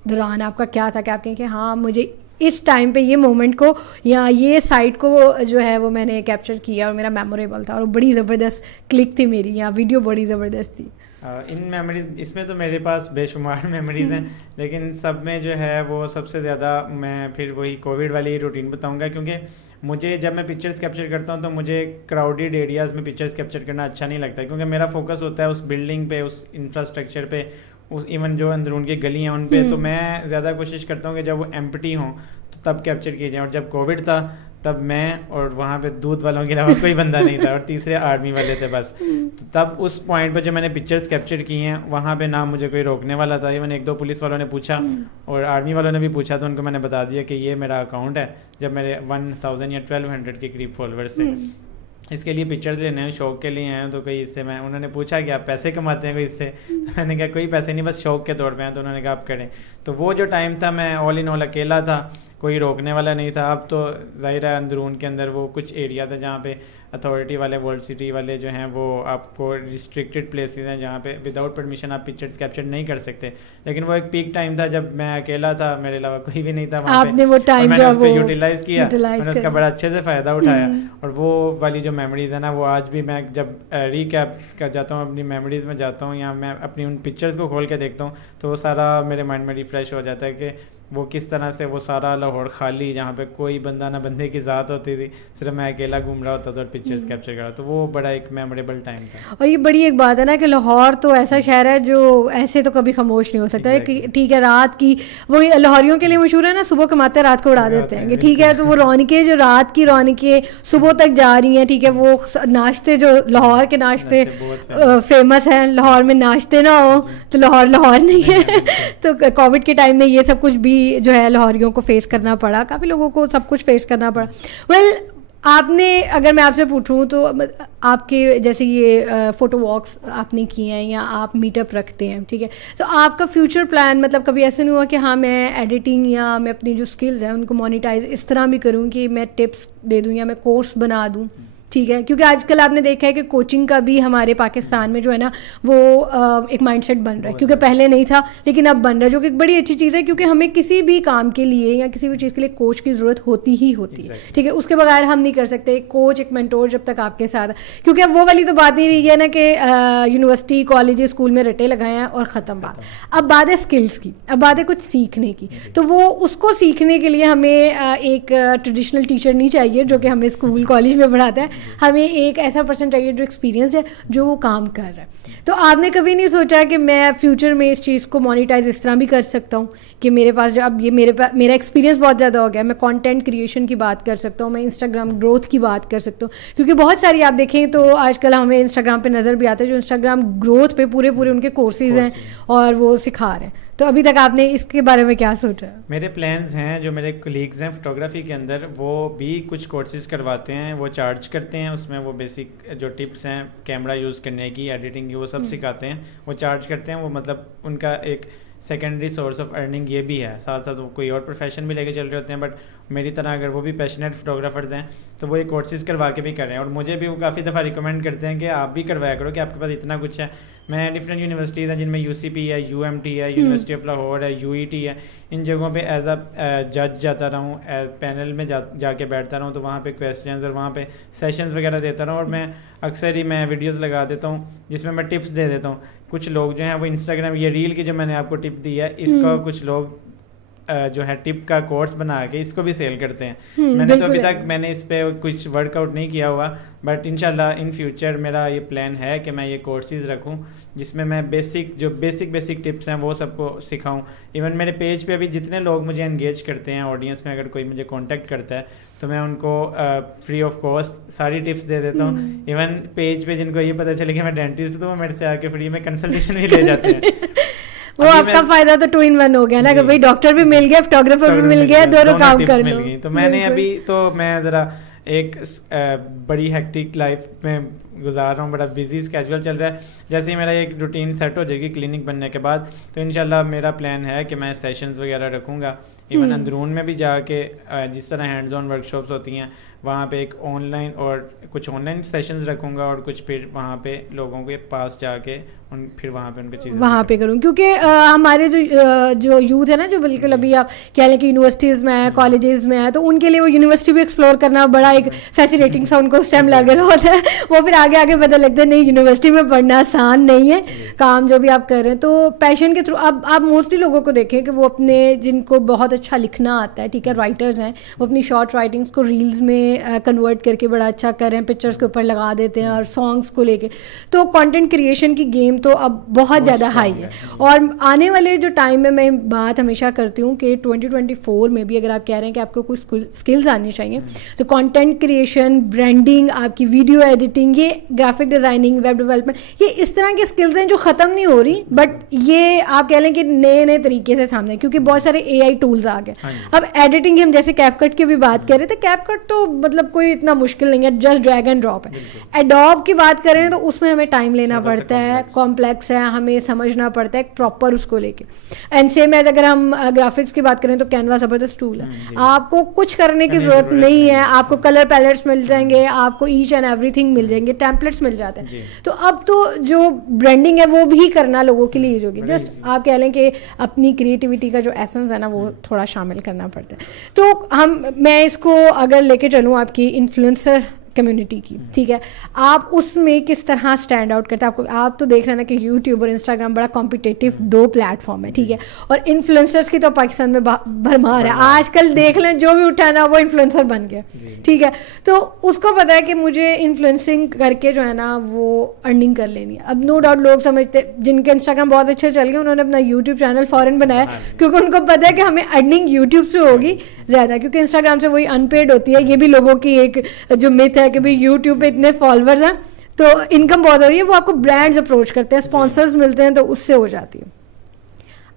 دوران آپ کا کیا تھا کہ آپ کہیں کہ ہاں مجھے اس ٹائم پہ یہ مومنٹ کو یا یہ سائٹ کو جو ہے وہ میں نے کیپچر کیا اور میرا میموریبل تھا اور بڑی زبردست کلک تھی میری, یا ویڈیو بڑی زبردست تھی. ان میموریز اس میں تو میرے پاس بے شمار میموریز ہیں, لیکن سب میں جو ہے وہ سب سے زیادہ میں پھر وہی کووڈ والی روٹین بتاؤں گا, کیونکہ مجھے جب میں پکچرز کیپچر کرتا ہوں تو مجھے کراؤڈیڈ ایریاز میں پکچرز کیپچر کرنا اچھا نہیں لگتا ہے, کیونکہ میرا فوکس ہوتا ہے اس بلڈنگ پہ, اس انفراسٹرکچر پہ, اس ایون جو اندرون کی گلی ہیں ان پہ. تو میں زیادہ کوشش کرتا ہوں کہ جب وہ ایمپٹی ہوں تو تب کیپچر کیے جائیں. اور جب کووڈ تھا تب میں اور وہاں پہ دودھ والوں کے علاوہ کوئی بندہ نہیں تھا, اور تیسرے آرمی والے تھے بس. تو تب اس پوائنٹ پہ جو میں نے پکچرز کیپچر کی ہیں وہاں پہ نہ مجھے کوئی روکنے والا تھا. ایون 1-2 پولیس والوں نے پوچھا اور آرمی والوں نے بھی پوچھا, تو ان کو میں نے بتا دیا کہ یہ میرا اکاؤنٹ ہے, جب میرے 1000 یا 1200 کے قریب فالوورس تھے. اس کے لیے پکچرز لینے ہیں, شوق کے لیے ہیں. تو کوئی اس سے میں انہوں نے پوچھا کہ آپ پیسے کماتے ہیں کوئی اس سے, تو میں نے کہا کوئی پیسے نہیں, بس شوق کے طور پہ ہیں. تو انہوں نے کہا آپ کریں. تو وہ جو ٹائم تھا میں آل ان آل اکیلا تھا, کوئی روکنے والا نہیں تھا. اب تو ظاہر ہے اندرون کے اندر وہ کچھ ایریا تھا جہاں پہ اتھارٹی والے, ورلڈ سٹی والے جو ہیں وہ آپ کو ریسٹرکٹیڈ پلیسز ہیں جہاں پہ وداؤٹ پرمیشن آپ پکچرز کیپچر نہیں کر سکتے. لیکن وہ ایک پیک ٹائم تھا جب میں اکیلا تھا, میرے علاوہ کوئی بھی نہیں تھا وہاں پہ. آپ نے وہ ٹائم جو ہے یوٹیلائز کیا, میں نے اس کا بڑا اچھے سے فائدہ اٹھایا. اور وہ والی جو میموریز ہیں نا وہ آج بھی میں جب ریکیپ کر جاتا ہوں اپنی میموریز میں جاتا ہوں یا میں اپنی ان پکچرز کو کھول کے دیکھتا ہوں تو وہ سارا میرے مائنڈ میں ریفریش ہو جاتا ہے کہ وہ کس طرح سے وہ سارا لاہور خالی, جہاں پہ کوئی بندہ نہ بندے کی ذات ہوتی تھی, صرف میں اکیلا گھوم رہا ہوتا تھا اور پکچرز کیپچر کر رہا. تو وہ بڑا ایک میموریبل ٹائم تھا. اور یہ بڑی ایک بات ہے نا کہ لاہور تو ایسا شہر ہے جو ایسے تو کبھی خاموش نہیں ہو سکتا ہے. ٹھیک ہے, رات کی وہ لاہوریوں کے لیے مشہور ہے نا, صبح کماتے رات کو اڑا دیتے ہیں کہ ٹھیک ہے. تو وہ رونقیں جو رات کی رونقیں صبح تک جا رہی ہیں, ٹھیک ہے, وہ ناشتے جو لاہور کے ناشتے فیمس ہیں, لاہور میں ناشتے نہ ہو تو لاہور لاہور نہیں ہے. تو کووڈ کے ٹائم میں یہ سب کچھ بھی جو ہے لاہوریوں کو فیس کرنا پڑا, کافی لوگوں کو سب کچھ فیس کرنا پڑا. ویل آپ نے, اگر میں آپ سے پوچھوں تو آپ کے جیسے یہ فوٹو واکس آپ نے کیے ہیں یا آپ میٹ اپ رکھتے ہیں, ٹھیک ہے, تو آپ کا فیوچر پلان مطلب کبھی ایسا نہیں ہوا کہ ہاں میں ایڈیٹنگ یا میں اپنی جو اسکلز ہیں ان کو مونیٹائز اس طرح بھی کروں کہ میں ٹپس دے دوں یا میں کورس بنا دوں, ٹھیک ہے, کیونکہ آج کل آپ نے دیکھا ہے کہ کوچنگ کا بھی ہمارے پاکستان میں جو ہے نا وہ ایک مائنڈ سیٹ بن رہا ہے, کیونکہ پہلے نہیں تھا لیکن اب بن رہا ہے, جو کہ ایک بڑی اچھی چیز ہے, کیونکہ ہمیں کسی بھی کام کے لیے یا کسی بھی چیز کے لیے کوچ کی ضرورت ہوتی ہی ہوتی ہے, ٹھیک ہے, اس کے بغیر ہم نہیں کر سکتے. ایک کوچ, ایک مینٹور جب تک آپ کے ساتھ, کیونکہ اب وہ والی تو بات نہیں رہی ہے نا کہ یونیورسٹی کالج اسکول میں رٹے لگائے ہیں اور ختم بات. اب بات ہے اسکلس کی, اب بات ہے کچھ سیکھنے کی. تو وہ اس کو سیکھنے کے لیے ہمیں ایک ٹریڈیشنل ٹیچر نہیں چاہیے جو کہ ہمیں اسکول کالج میں پڑھاتا ہے, ہمیں ایک ایسا پرسن چاہیے جو ایکسپیرینس ہے, جو وہ کام کر رہا ہے. تو آپ نے کبھی نہیں سوچا کہ میں فیوچر میں اس چیز کو مانیٹائز اس طرح بھی کر سکتا ہوں کہ میرے پاس جو اب یہ میرا ایکسپیرینس بہت زیادہ ہو گیا, میں کانٹینٹ کریشن کی بات کر سکتا ہوں, میں انسٹاگرام گروتھ کی بات کر سکتا ہوں, کیونکہ بہت ساری آپ دیکھیں تو آج کل ہمیں انسٹاگرام پہ نظر بھی آتا ہے جو انسٹاگرام گروتھ پہ پورے ان کے کورسز ہیں اور وہ سکھا رہے ہیں. تو ابھی تک آپ نے اس کے بارے میں کیا سوچا؟ میرے پلانز ہیں, جو میرے کولیگز ہیں فوٹوگرافی کے اندر, وہ بھی کچھ کورسز کرواتے ہیں, وہ چارج کرتے ہیں, اس میں وہ بیسک جو ٹپس ہیں کیمرہ یوز کرنے کی, ایڈیٹنگ کی, وہ سب سکھاتے ہیں, وہ چارج کرتے ہیں. وہ مطلب ان کا ایک سیکنڈری سورس آف ارننگ یہ بھی ہے, ساتھ ساتھ وہ کوئی اور پروفیشن بھی لے کے چل رہے ہوتے ہیں. بٹ میری طرح اگر وہ بھی پیشنیٹ فوٹوگرافرز ہیں تو وہ یہ کورسز کروا کے بھی کر رہے ہیں, اور مجھے بھی وہ کافی دفعہ ریکمینڈ کرتے ہیں کہ آپ بھی کروایا کرو کہ آپ کے پاس اتنا کچھ ہے. میں ڈفرینٹ یونیورسٹیز ہیں جن میں UCP ہے, UMT ہے, یونیورسٹی آف لاہور ہے, UET ہے, ان جگہوں پہ ایز اے جج جاتا رہا ہوں, پینل میں جا کے بیٹھتا رہا ہوں, تو وہاں پہ کویسچنز اور وہاں پہ سیشنز وغیرہ دیتا رہا ہوں. اور میں اکثر ہی میں ویڈیوز لگا دیتا ہوں جس میں ٹپس دے دیتا ہوں. کچھ لوگ جو ہیں وہ انسٹاگرام, یہ ریل کی جو میں نے آپ کو ٹپ دی ہے, اس کا کچھ لوگ جو ہے ٹپ کا کورس بنا کے اس کو بھی سیل کرتے ہیں. میں نے تو ابھی تک میں نے اس پہ کچھ ورک آؤٹ نہیں کیا ہوا, بٹ انشاءاللہ ان فیوچر میرا یہ پلان ہے کہ میں یہ کورسز رکھوں جس میں میں بیسک ٹپس ہیں وہ سب کو سکھاؤں. ایون میرے پیج پہ ابھی جتنے لوگ مجھے انگیج کرتے ہیں آڈینس میں, اگر کوئی مجھے کانٹیکٹ کرتا ہے تو میں ان کو فری آف کاسٹ ساری ٹپس دے دیتا ہوں. ایون پیج پہ جن کو یہ پتہ چلے کہ میں ڈینٹسٹ تو وہ میرے سے آ کے فری میں کنسلٹیشن بھی لے جاتے ہیں. وہ آپ کا فائدہ تو 2 in 1 ہو گیا نا کہ بھائی ڈاکٹر بھی مل گیا, فوٹوگرافر بھی مل گیا, دونوں کام کر لو. تو میں نے ابھی تو میں ذرا ایک بڑی ہیکٹک لائف میں گزار رہا ہوں, بڑا بزی اسکیجول چل رہا ہے. جیسے ہی میرا ایک روٹین سیٹ ہو جائے گی کلینک بننے کے بعد, تو انشاءاللہ میرا پلان ہے کہ میں سیشنز وغیرہ رکھوں گا. ایون اندرون میں بھی جا کے جس طرح ہینڈز آن ورک شاپس ہوتی ہیں وہاں پہ ایک آن لائن اور کچھ آن لائن سیشنز رکھوں گا, اور کچھ پھر وہاں پہ لوگوں کے پاس جا کے پھر وہاں پہ ان کو چیزیں وہاں پہ کروں. کیونکہ ہمارے جو یوتھ ہے نا, جو بالکل ابھی آپ کہہ لیں کہ یونیورسٹیز میں ہے, کالجز میں ہے, تو ان کے لیے وہ یونیورسٹی بھی ایکسپلور کرنا بڑا ایک فیسینیٹنگ سا ان کو اس ٹائم لگ رہا ہوتا ہے. وہ پھر آگے پتہ لگتا ہے نہیں یونیورسٹی میں پڑھنا آسان نہیں ہے, کام جو بھی آپ کر رہے ہیں. تو پیشن کے تھرو اب آپ موسٹلی لوگوں کو دیکھیں کہ وہ اپنے جن کو بہت اچھا لکھنا آتا ہے, ٹھیک ہے, رائٹرز ہیں, وہ اپنی شارٹ رائٹنگس کو ریلز میں کنورٹ کر کے بڑا اچھا کر رہے ہیں, پکچرس کے اوپر لگا دیتے ہیں اور سانگس کو لے کے. تو کانٹینٹ کریشن کی گیم تو اب بہت زیادہ ہائی ہے. اور آنے والے جو ٹائم میں بات ہمیشہ کرتی ہوں کہ 2024 میں بھی اگر آپ کہہ رہے ہیں کہ آپ کو کوئی اسکلز آنی چاہیے, تو کانٹینٹ کریشن, برانڈنگ, آپ کی ویڈیو ایڈیٹنگ, یہ گرافک ڈیزائننگ, ویب ڈیولپمنٹ, یہ اس طرح کی اسکلز ہیں جو ختم نہیں ہو رہی, بٹ یہ آپ کہہ لیں کہ نئے طریقے سے سامنے, کیونکہ بہت سارے AI ٹولز آ گئے. اب ایڈیٹنگ ہم جیسے کیپ کٹ کی بھی بات کر رہے تھے, کیپ کٹ تو مطلب کوئی اتنا مشکل نہیں ہے, جسٹ ڈریگ اینڈ ڈراپ ہے. ایڈوب کی بات کریں تو اس میں ہمیں ٹائم لینا پڑتا ہے, کمپلیکس ہے, ہمیں سمجھنا پڑتا ہے پراپر اس کو لے کے. اینڈ سیم ایز اگر ہم گرافکس کی بات کریں تو کینوا زبردست ٹول ہے, آپ کو کچھ کرنے کی ضرورت نہیں ہے, آپ کو کلر پیلیٹس مل جائیں گے, آپ کو ایچ اینڈ ایوری تھنگ مل جائیں گے, ٹیمپلیٹس مل جاتے ہیں. تو اب تو جو برانڈنگ ہے وہ بھی کرنا لوگوں کے لیے ہوگی, جسٹ آپ کہہ لیں کہ اپنی کریٹیوٹی کا جو ایسنس ہے نا وہ تھوڑا شامل کرنا پڑتا ہے. تو میں اس کو اگر لے کے چلوں آپ کی انفلوئنسر کمیونٹی کی, ٹھیک ہے, آپ اس میں کس طرح اسٹینڈ آؤٹ کرتے ہیں؟ آپ تو دیکھ رہے ہیں نا کہ یوٹیوب اور انسٹاگرام بڑا کمپیٹیٹیو 2 پلیٹ فارم ہے, ٹھیک ہے, اور انفلوئنسرس کی تو پاکستان میں بھرمار ہے. آج کل دیکھ لیں جو بھی اٹھا نا وہ انفلوئنسر بن گیا, ٹھیک ہے. تو اس کو پتا ہے کہ مجھے انفلوئنسنگ کر کے جو ہے نا وہ ارننگ کر لینی ہے. اب نو ڈاؤٹ لوگ سمجھتے جن کے انسٹاگرام بہت اچھے چل گئے انہوں نے اپنا یوٹیوب چینل فوراً بنایا, کیونکہ ان کو پتا ہے کہ ہمیں ارننگ یوٹیوب سے ہوگی زیادہ, کیونکہ انسٹاگرام سے وہی ان پیڈ ہوتی ہے. یہ بھی لوگوں کی ایک جو مت ہے کہ بھائی یوٹیوب پہ اتنے فالوورز ہیں تو انکم بہت ہو رہی ہے. وہ آپ کو برانڈز اپروچ کرتے ہیں, اسپانسرز ملتے ہیں, تو اس سے ہو جاتی ہے.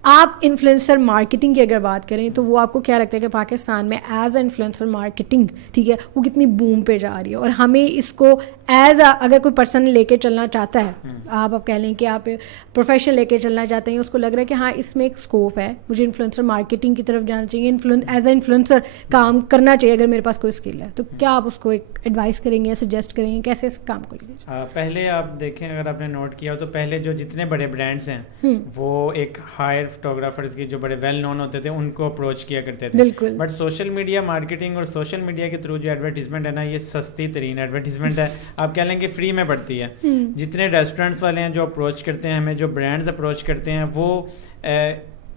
آپ انفلوئنسر مارکیٹنگ کی اگر بات کریں تو وہ آپ کو کیا لگتا ہے کہ پاکستان میں ایز اے انفلوئنسر مارکیٹنگ ٹھیک ہے وہ کتنی بوم پہ جا رہی ہے, اور ہمیں اس کو ایز اگر کوئی پرسن لے کے چلنا چاہتا ہے, آپ کہہ لیں کہ آپ پروفیشن لے کے چلنا چاہتے ہیں, اس کو لگ رہا ہے کہ ہاں اس میں ایک اسکوپ ہے, مجھے انفلوئنسر مارکیٹنگ کی طرف جانا چاہیے, ایز اے انفلوئنسر کام کرنا چاہیے اگر میرے پاس کوئی اسکل ہے, تو کیا آپ اس کو ایک ایڈوائس کریں گے یا سجیسٹ کریں گے کیسے اس کام کو لے کے؟ پہلے آپ دیکھیں, اگر آپ نے نوٹ کیا ہو تو پہلے جو جتنے بڑے برانڈس ہیں وہ ایک ہائر فوٹوگرافرز کی جو بڑے ویل نون ہوتے تھے ان کو اپروچ کیا کرتے تھے. بالکل. بٹ سوشل میڈیا مارکیٹنگ اور سوشل میڈیا کے تھرو جو ایڈورٹیزمنٹ ہے نا, یہ سستی ترین ایڈورٹیزمنٹ ہے, آپ کہہ لیں کہ فری میں پڑتی ہے. جتنے ریسٹورینٹس والے ہیں جو اپروچ کرتے ہیں ہمیں, جو برانڈز اپروچ کرتے ہیں, وہ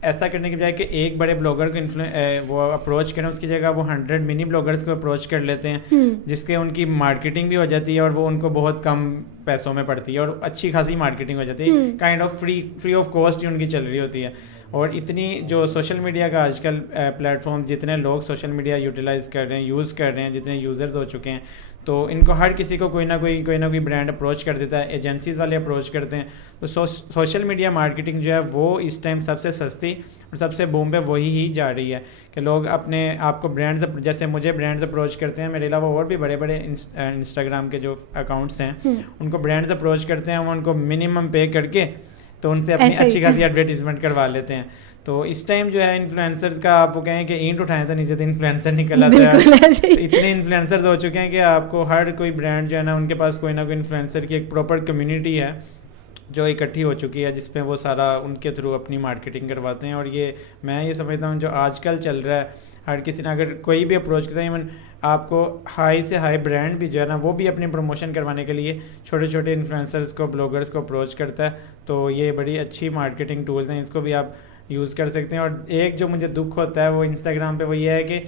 ایسا کرنے کی بجائے کہ ایک بڑے بلاگر کو وہ اپروچ کریں, اس کی جگہ وہ 100 منی بلاگرز کو اپروچ کر لیتے ہیں, جس کے ان کی مارکیٹنگ بھی ہو جاتی ہے اور وہ ان کو بہت کم پیسوں میں پڑتی ہے اور اچھی خاصی مارکیٹنگ ہو جاتی ہے, kind of free of cost ہی ان کی چل رہی ہوتی ہے. اور اتنی جو سوشل میڈیا کا آج کل پلیٹ فارم, جتنے لوگ سوشل میڈیا یوٹیلائز کر رہے ہیں, یوز کر رہے ہیں, جتنے یوزرز ہو چکے ہیں, تو ان کو ہر کسی کو کوئی نہ کوئی برانڈ اپروچ کر دیتا ہے, ایجنسیز والے اپروچ کرتے ہیں. تو سوشل میڈیا مارکیٹنگ جو ہے وہ اس ٹائم سب سے سستی اور سب سے بوم پہ وہی ہی جا رہی ہے کہ لوگ اپنے آپ کو برانڈز, جیسے مجھے برانڈز اپروچ کرتے ہیں, میرے علاوہ اور بھی بڑے بڑے انسٹاگرام کے جو اکاؤنٹس ہیں ان کو برانڈز اپروچ کرتے ہیں, وہ ان کو منیمم پے کر کے تو ان سے اپنی اچھی خاصی ایڈورٹیزمنٹ کروا لیتے ہیں. تو اس ٹائم جو ہے انفلوئنسرز کا آپ کو کہیں کہ اینٹ اٹھائیں تو نیچے سے انفلوئنسر نکل آتا ہے. اتنے انفلوئنسرز ہو چکے ہیں کہ آپ کو ہر کوئی برانڈ جو ہے نا, ان کے پاس کوئی نہ کوئی انفلوئنسر کی ایک پراپر کمیونٹی ہے جو اکٹھی ہو چکی ہے, جس پہ وہ سارا ان کے تھرو اپنی مارکیٹنگ کرواتے ہیں. اور یہ میں یہ سمجھتا ہوں جو آج کل چل رہا ہے, ہر کسی نے اگر کوئی بھی اپروچ کرتا ہے, ایون آپ کو ہائی سے ہائی برانڈ بھی جو ہے نا وہ بھی اپنی پروموشن کروانے کے لیے چھوٹے چھوٹے انفلوئنسرز کو, بلاگرز کو اپروچ کرتا ہے. تو یہ بڑی اچھی مارکیٹنگ ٹولز ہیں, اس کو بھی آپ یوز کر سکتے ہیں. اور ایک جو مجھے دکھ ہوتا ہے وہ انسٹاگرام پہ وہ یہ ہے کہ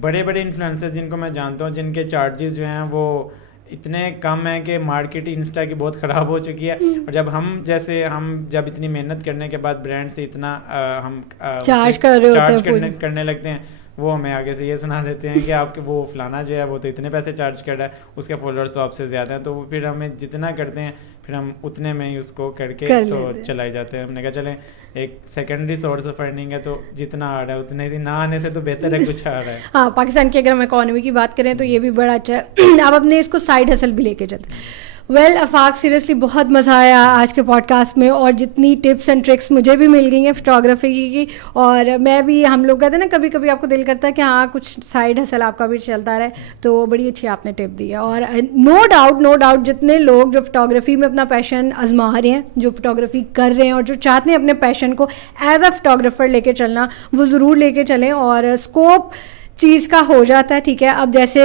بڑے بڑے انفلوئنسر جن کو میں جانتا ہوں, جن کے چارجز جو ہیں وہ اتنے کم ہیں کہ مارکیٹ انسٹا کی بہت خراب ہو چکی ہے. اور جب ہم جب اتنی محنت کرنے کے بعد برانڈ سے اتنا ہم چارج کرنے لگتے ہیں, وہ ہمیں آگے سے یہ سنا دیتے ہیں کہ آپ کے وہ فلانا جو ہے وہ تو اتنے پیسے چارج کر رہا ہے, اس کے فالوورز تو آپ سے زیادہ ہیں. تو پھر ہمیں جتنا کرتے ہیں پھر ہم اتنے میں ہی اس کو کر کے تو چلائے جاتے ہیں. ہم نے کہا چلیں ایک سیکنڈری سورس آف ارننگ ہے, تو جتنا آ رہا ہے اتنے ہی, نہ آنے سے تو بہتر ہے کچھ آ رہا ہے. ہاں, پاکستان کی اگر ہم اکانومی کی بات کریں تو یہ بھی بڑا اچھا ہے, آپ اپنے اس کو سائڈ ہسل بھی لے کے چلتے. ویل افاق, سیریسلی بہت مزہ آیا آج کے پوڈ کاسٹ میں, اور جتنی ٹپس اینڈ ٹرکس مجھے بھی مل گئی ہیں فوٹوگرافی کی, اور میں بھی, ہم لوگ کہتے ہیں نا کبھی کبھی آپ کو دل کرتا ہے کہ ہاں کچھ سائڈ ہسل آپ کا بھی چلتا رہے, تو بڑی اچھی آپ نے ٹپ دی ہے. اور نو ڈاؤٹ جتنے لوگ جو فوٹوگرافی میں اپنا پیشن آزما رہے ہیں, جو فوٹوگرافی کر رہے ہیں اور جو چاہتے ہیں اپنے پیشن کو ایز اے فوٹوگرافر لے کے چلنا, وہ ضرور لے کے چلیں. اور اسکوپ چیز کا ہو جاتا ہے, ٹھیک ہے, اب جیسے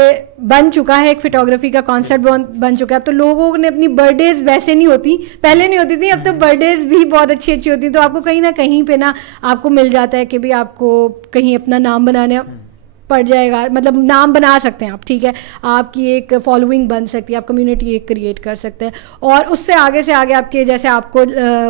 بن چکا ہے ایک فوٹوگرافی کا کانسیپٹ بن چکا ہے, اب تو لوگوں نے اپنی برتھ ڈیز ویسے نہیں ہوتی, پہلے نہیں ہوتی تھی, اب تو برتھ ڈیز بھی بہت اچھی ہوتی ہیں. تو آپ کو کہیں نہ کہیں پہ نا آپ کو مل جاتا ہے کہ بھی آپ کو کہیں اپنا نام بنانے پڑ جائے گا, مطلب نام بنا سکتے ہیں آپ, ٹھیک ہے, آپ کی ایک فالوئنگ بن سکتی ہے, آپ کمیونٹی ایک کریٹ کر سکتے ہیں. اور اس سے آگے آپ کے, جیسے آپ کو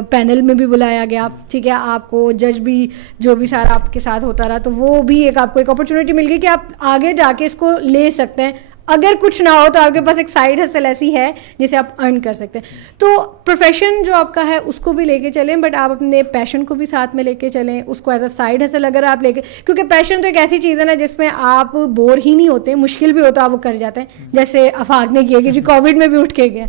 پینل میں بھی بلایا گیا, ٹھیک ہے, آپ کو جج بھی جو بھی سارا آپ کے ساتھ ہوتا رہا, تو وہ بھی ایک آپ کو ایک اپرچونیٹی مل گئی کہ آپ آگے جا کے اس کو لے سکتے ہیں. اگر کچھ نہ ہو تو آپ کے پاس ایک سائڈ ہسل ایسی ہے جسے آپ ارن کر سکتے ہیں. تو پروفیشن جو آپ کا ہے اس کو بھی لے کے چلیں, بٹ آپ اپنے پیشن کو بھی ساتھ میں لے کے چلیں, اس کو ایز اے سائڈ ہسل اگر آپ لے کے, کیونکہ پیشن تو ایک ایسی چیز ہے نا جس میں آپ بور ہی نہیں ہوتے, مشکل بھی ہوتا آپ وہ کر جاتے ہیں, جیسے افاق نے کیا کہ جی کووڈ میں بھی اٹھ کے گئے.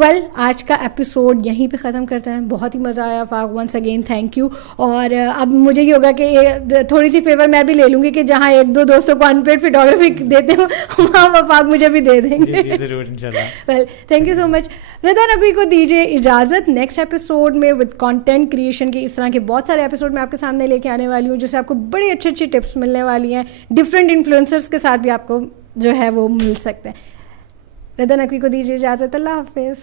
ویل, آج کا ایپیسوڈ یہیں پہ ختم کرتے ہیں. بہت ہی مزہ آیا افاق, ونس اگین تھینک یو. اور اب مجھے یہ ہوگا کہ تھوڑی سی فیور میں بھی لے لوں گی کہ جہاں ایک دو دوستوں کو ان پیڈ فوٹوگرافی دیتے ہو وہاں افاق مجھے بھی دے دیں گے. جی ضرور انشاءاللہ. ویل, تھینک یو سو مچ. رضا نقوی کو دیجیے اجازت. نیکسٹ ایپیسوڈ میں ود کانٹینٹ کریشن کے اس طرح کے بہت سارے ایپیسوڈ میں آپ کے سامنے لے کے آنے والی ہوں, جس سے آپ کو بڑی اچھی ٹپس ملنے والی ہیں. ڈفرینٹ انفلوئنسرس کے ساتھ بھی آپ کو جو ہے وہ مل سکتے ہیں. رضا نقوی کو دیجیے اجازت. اللہ حافظ.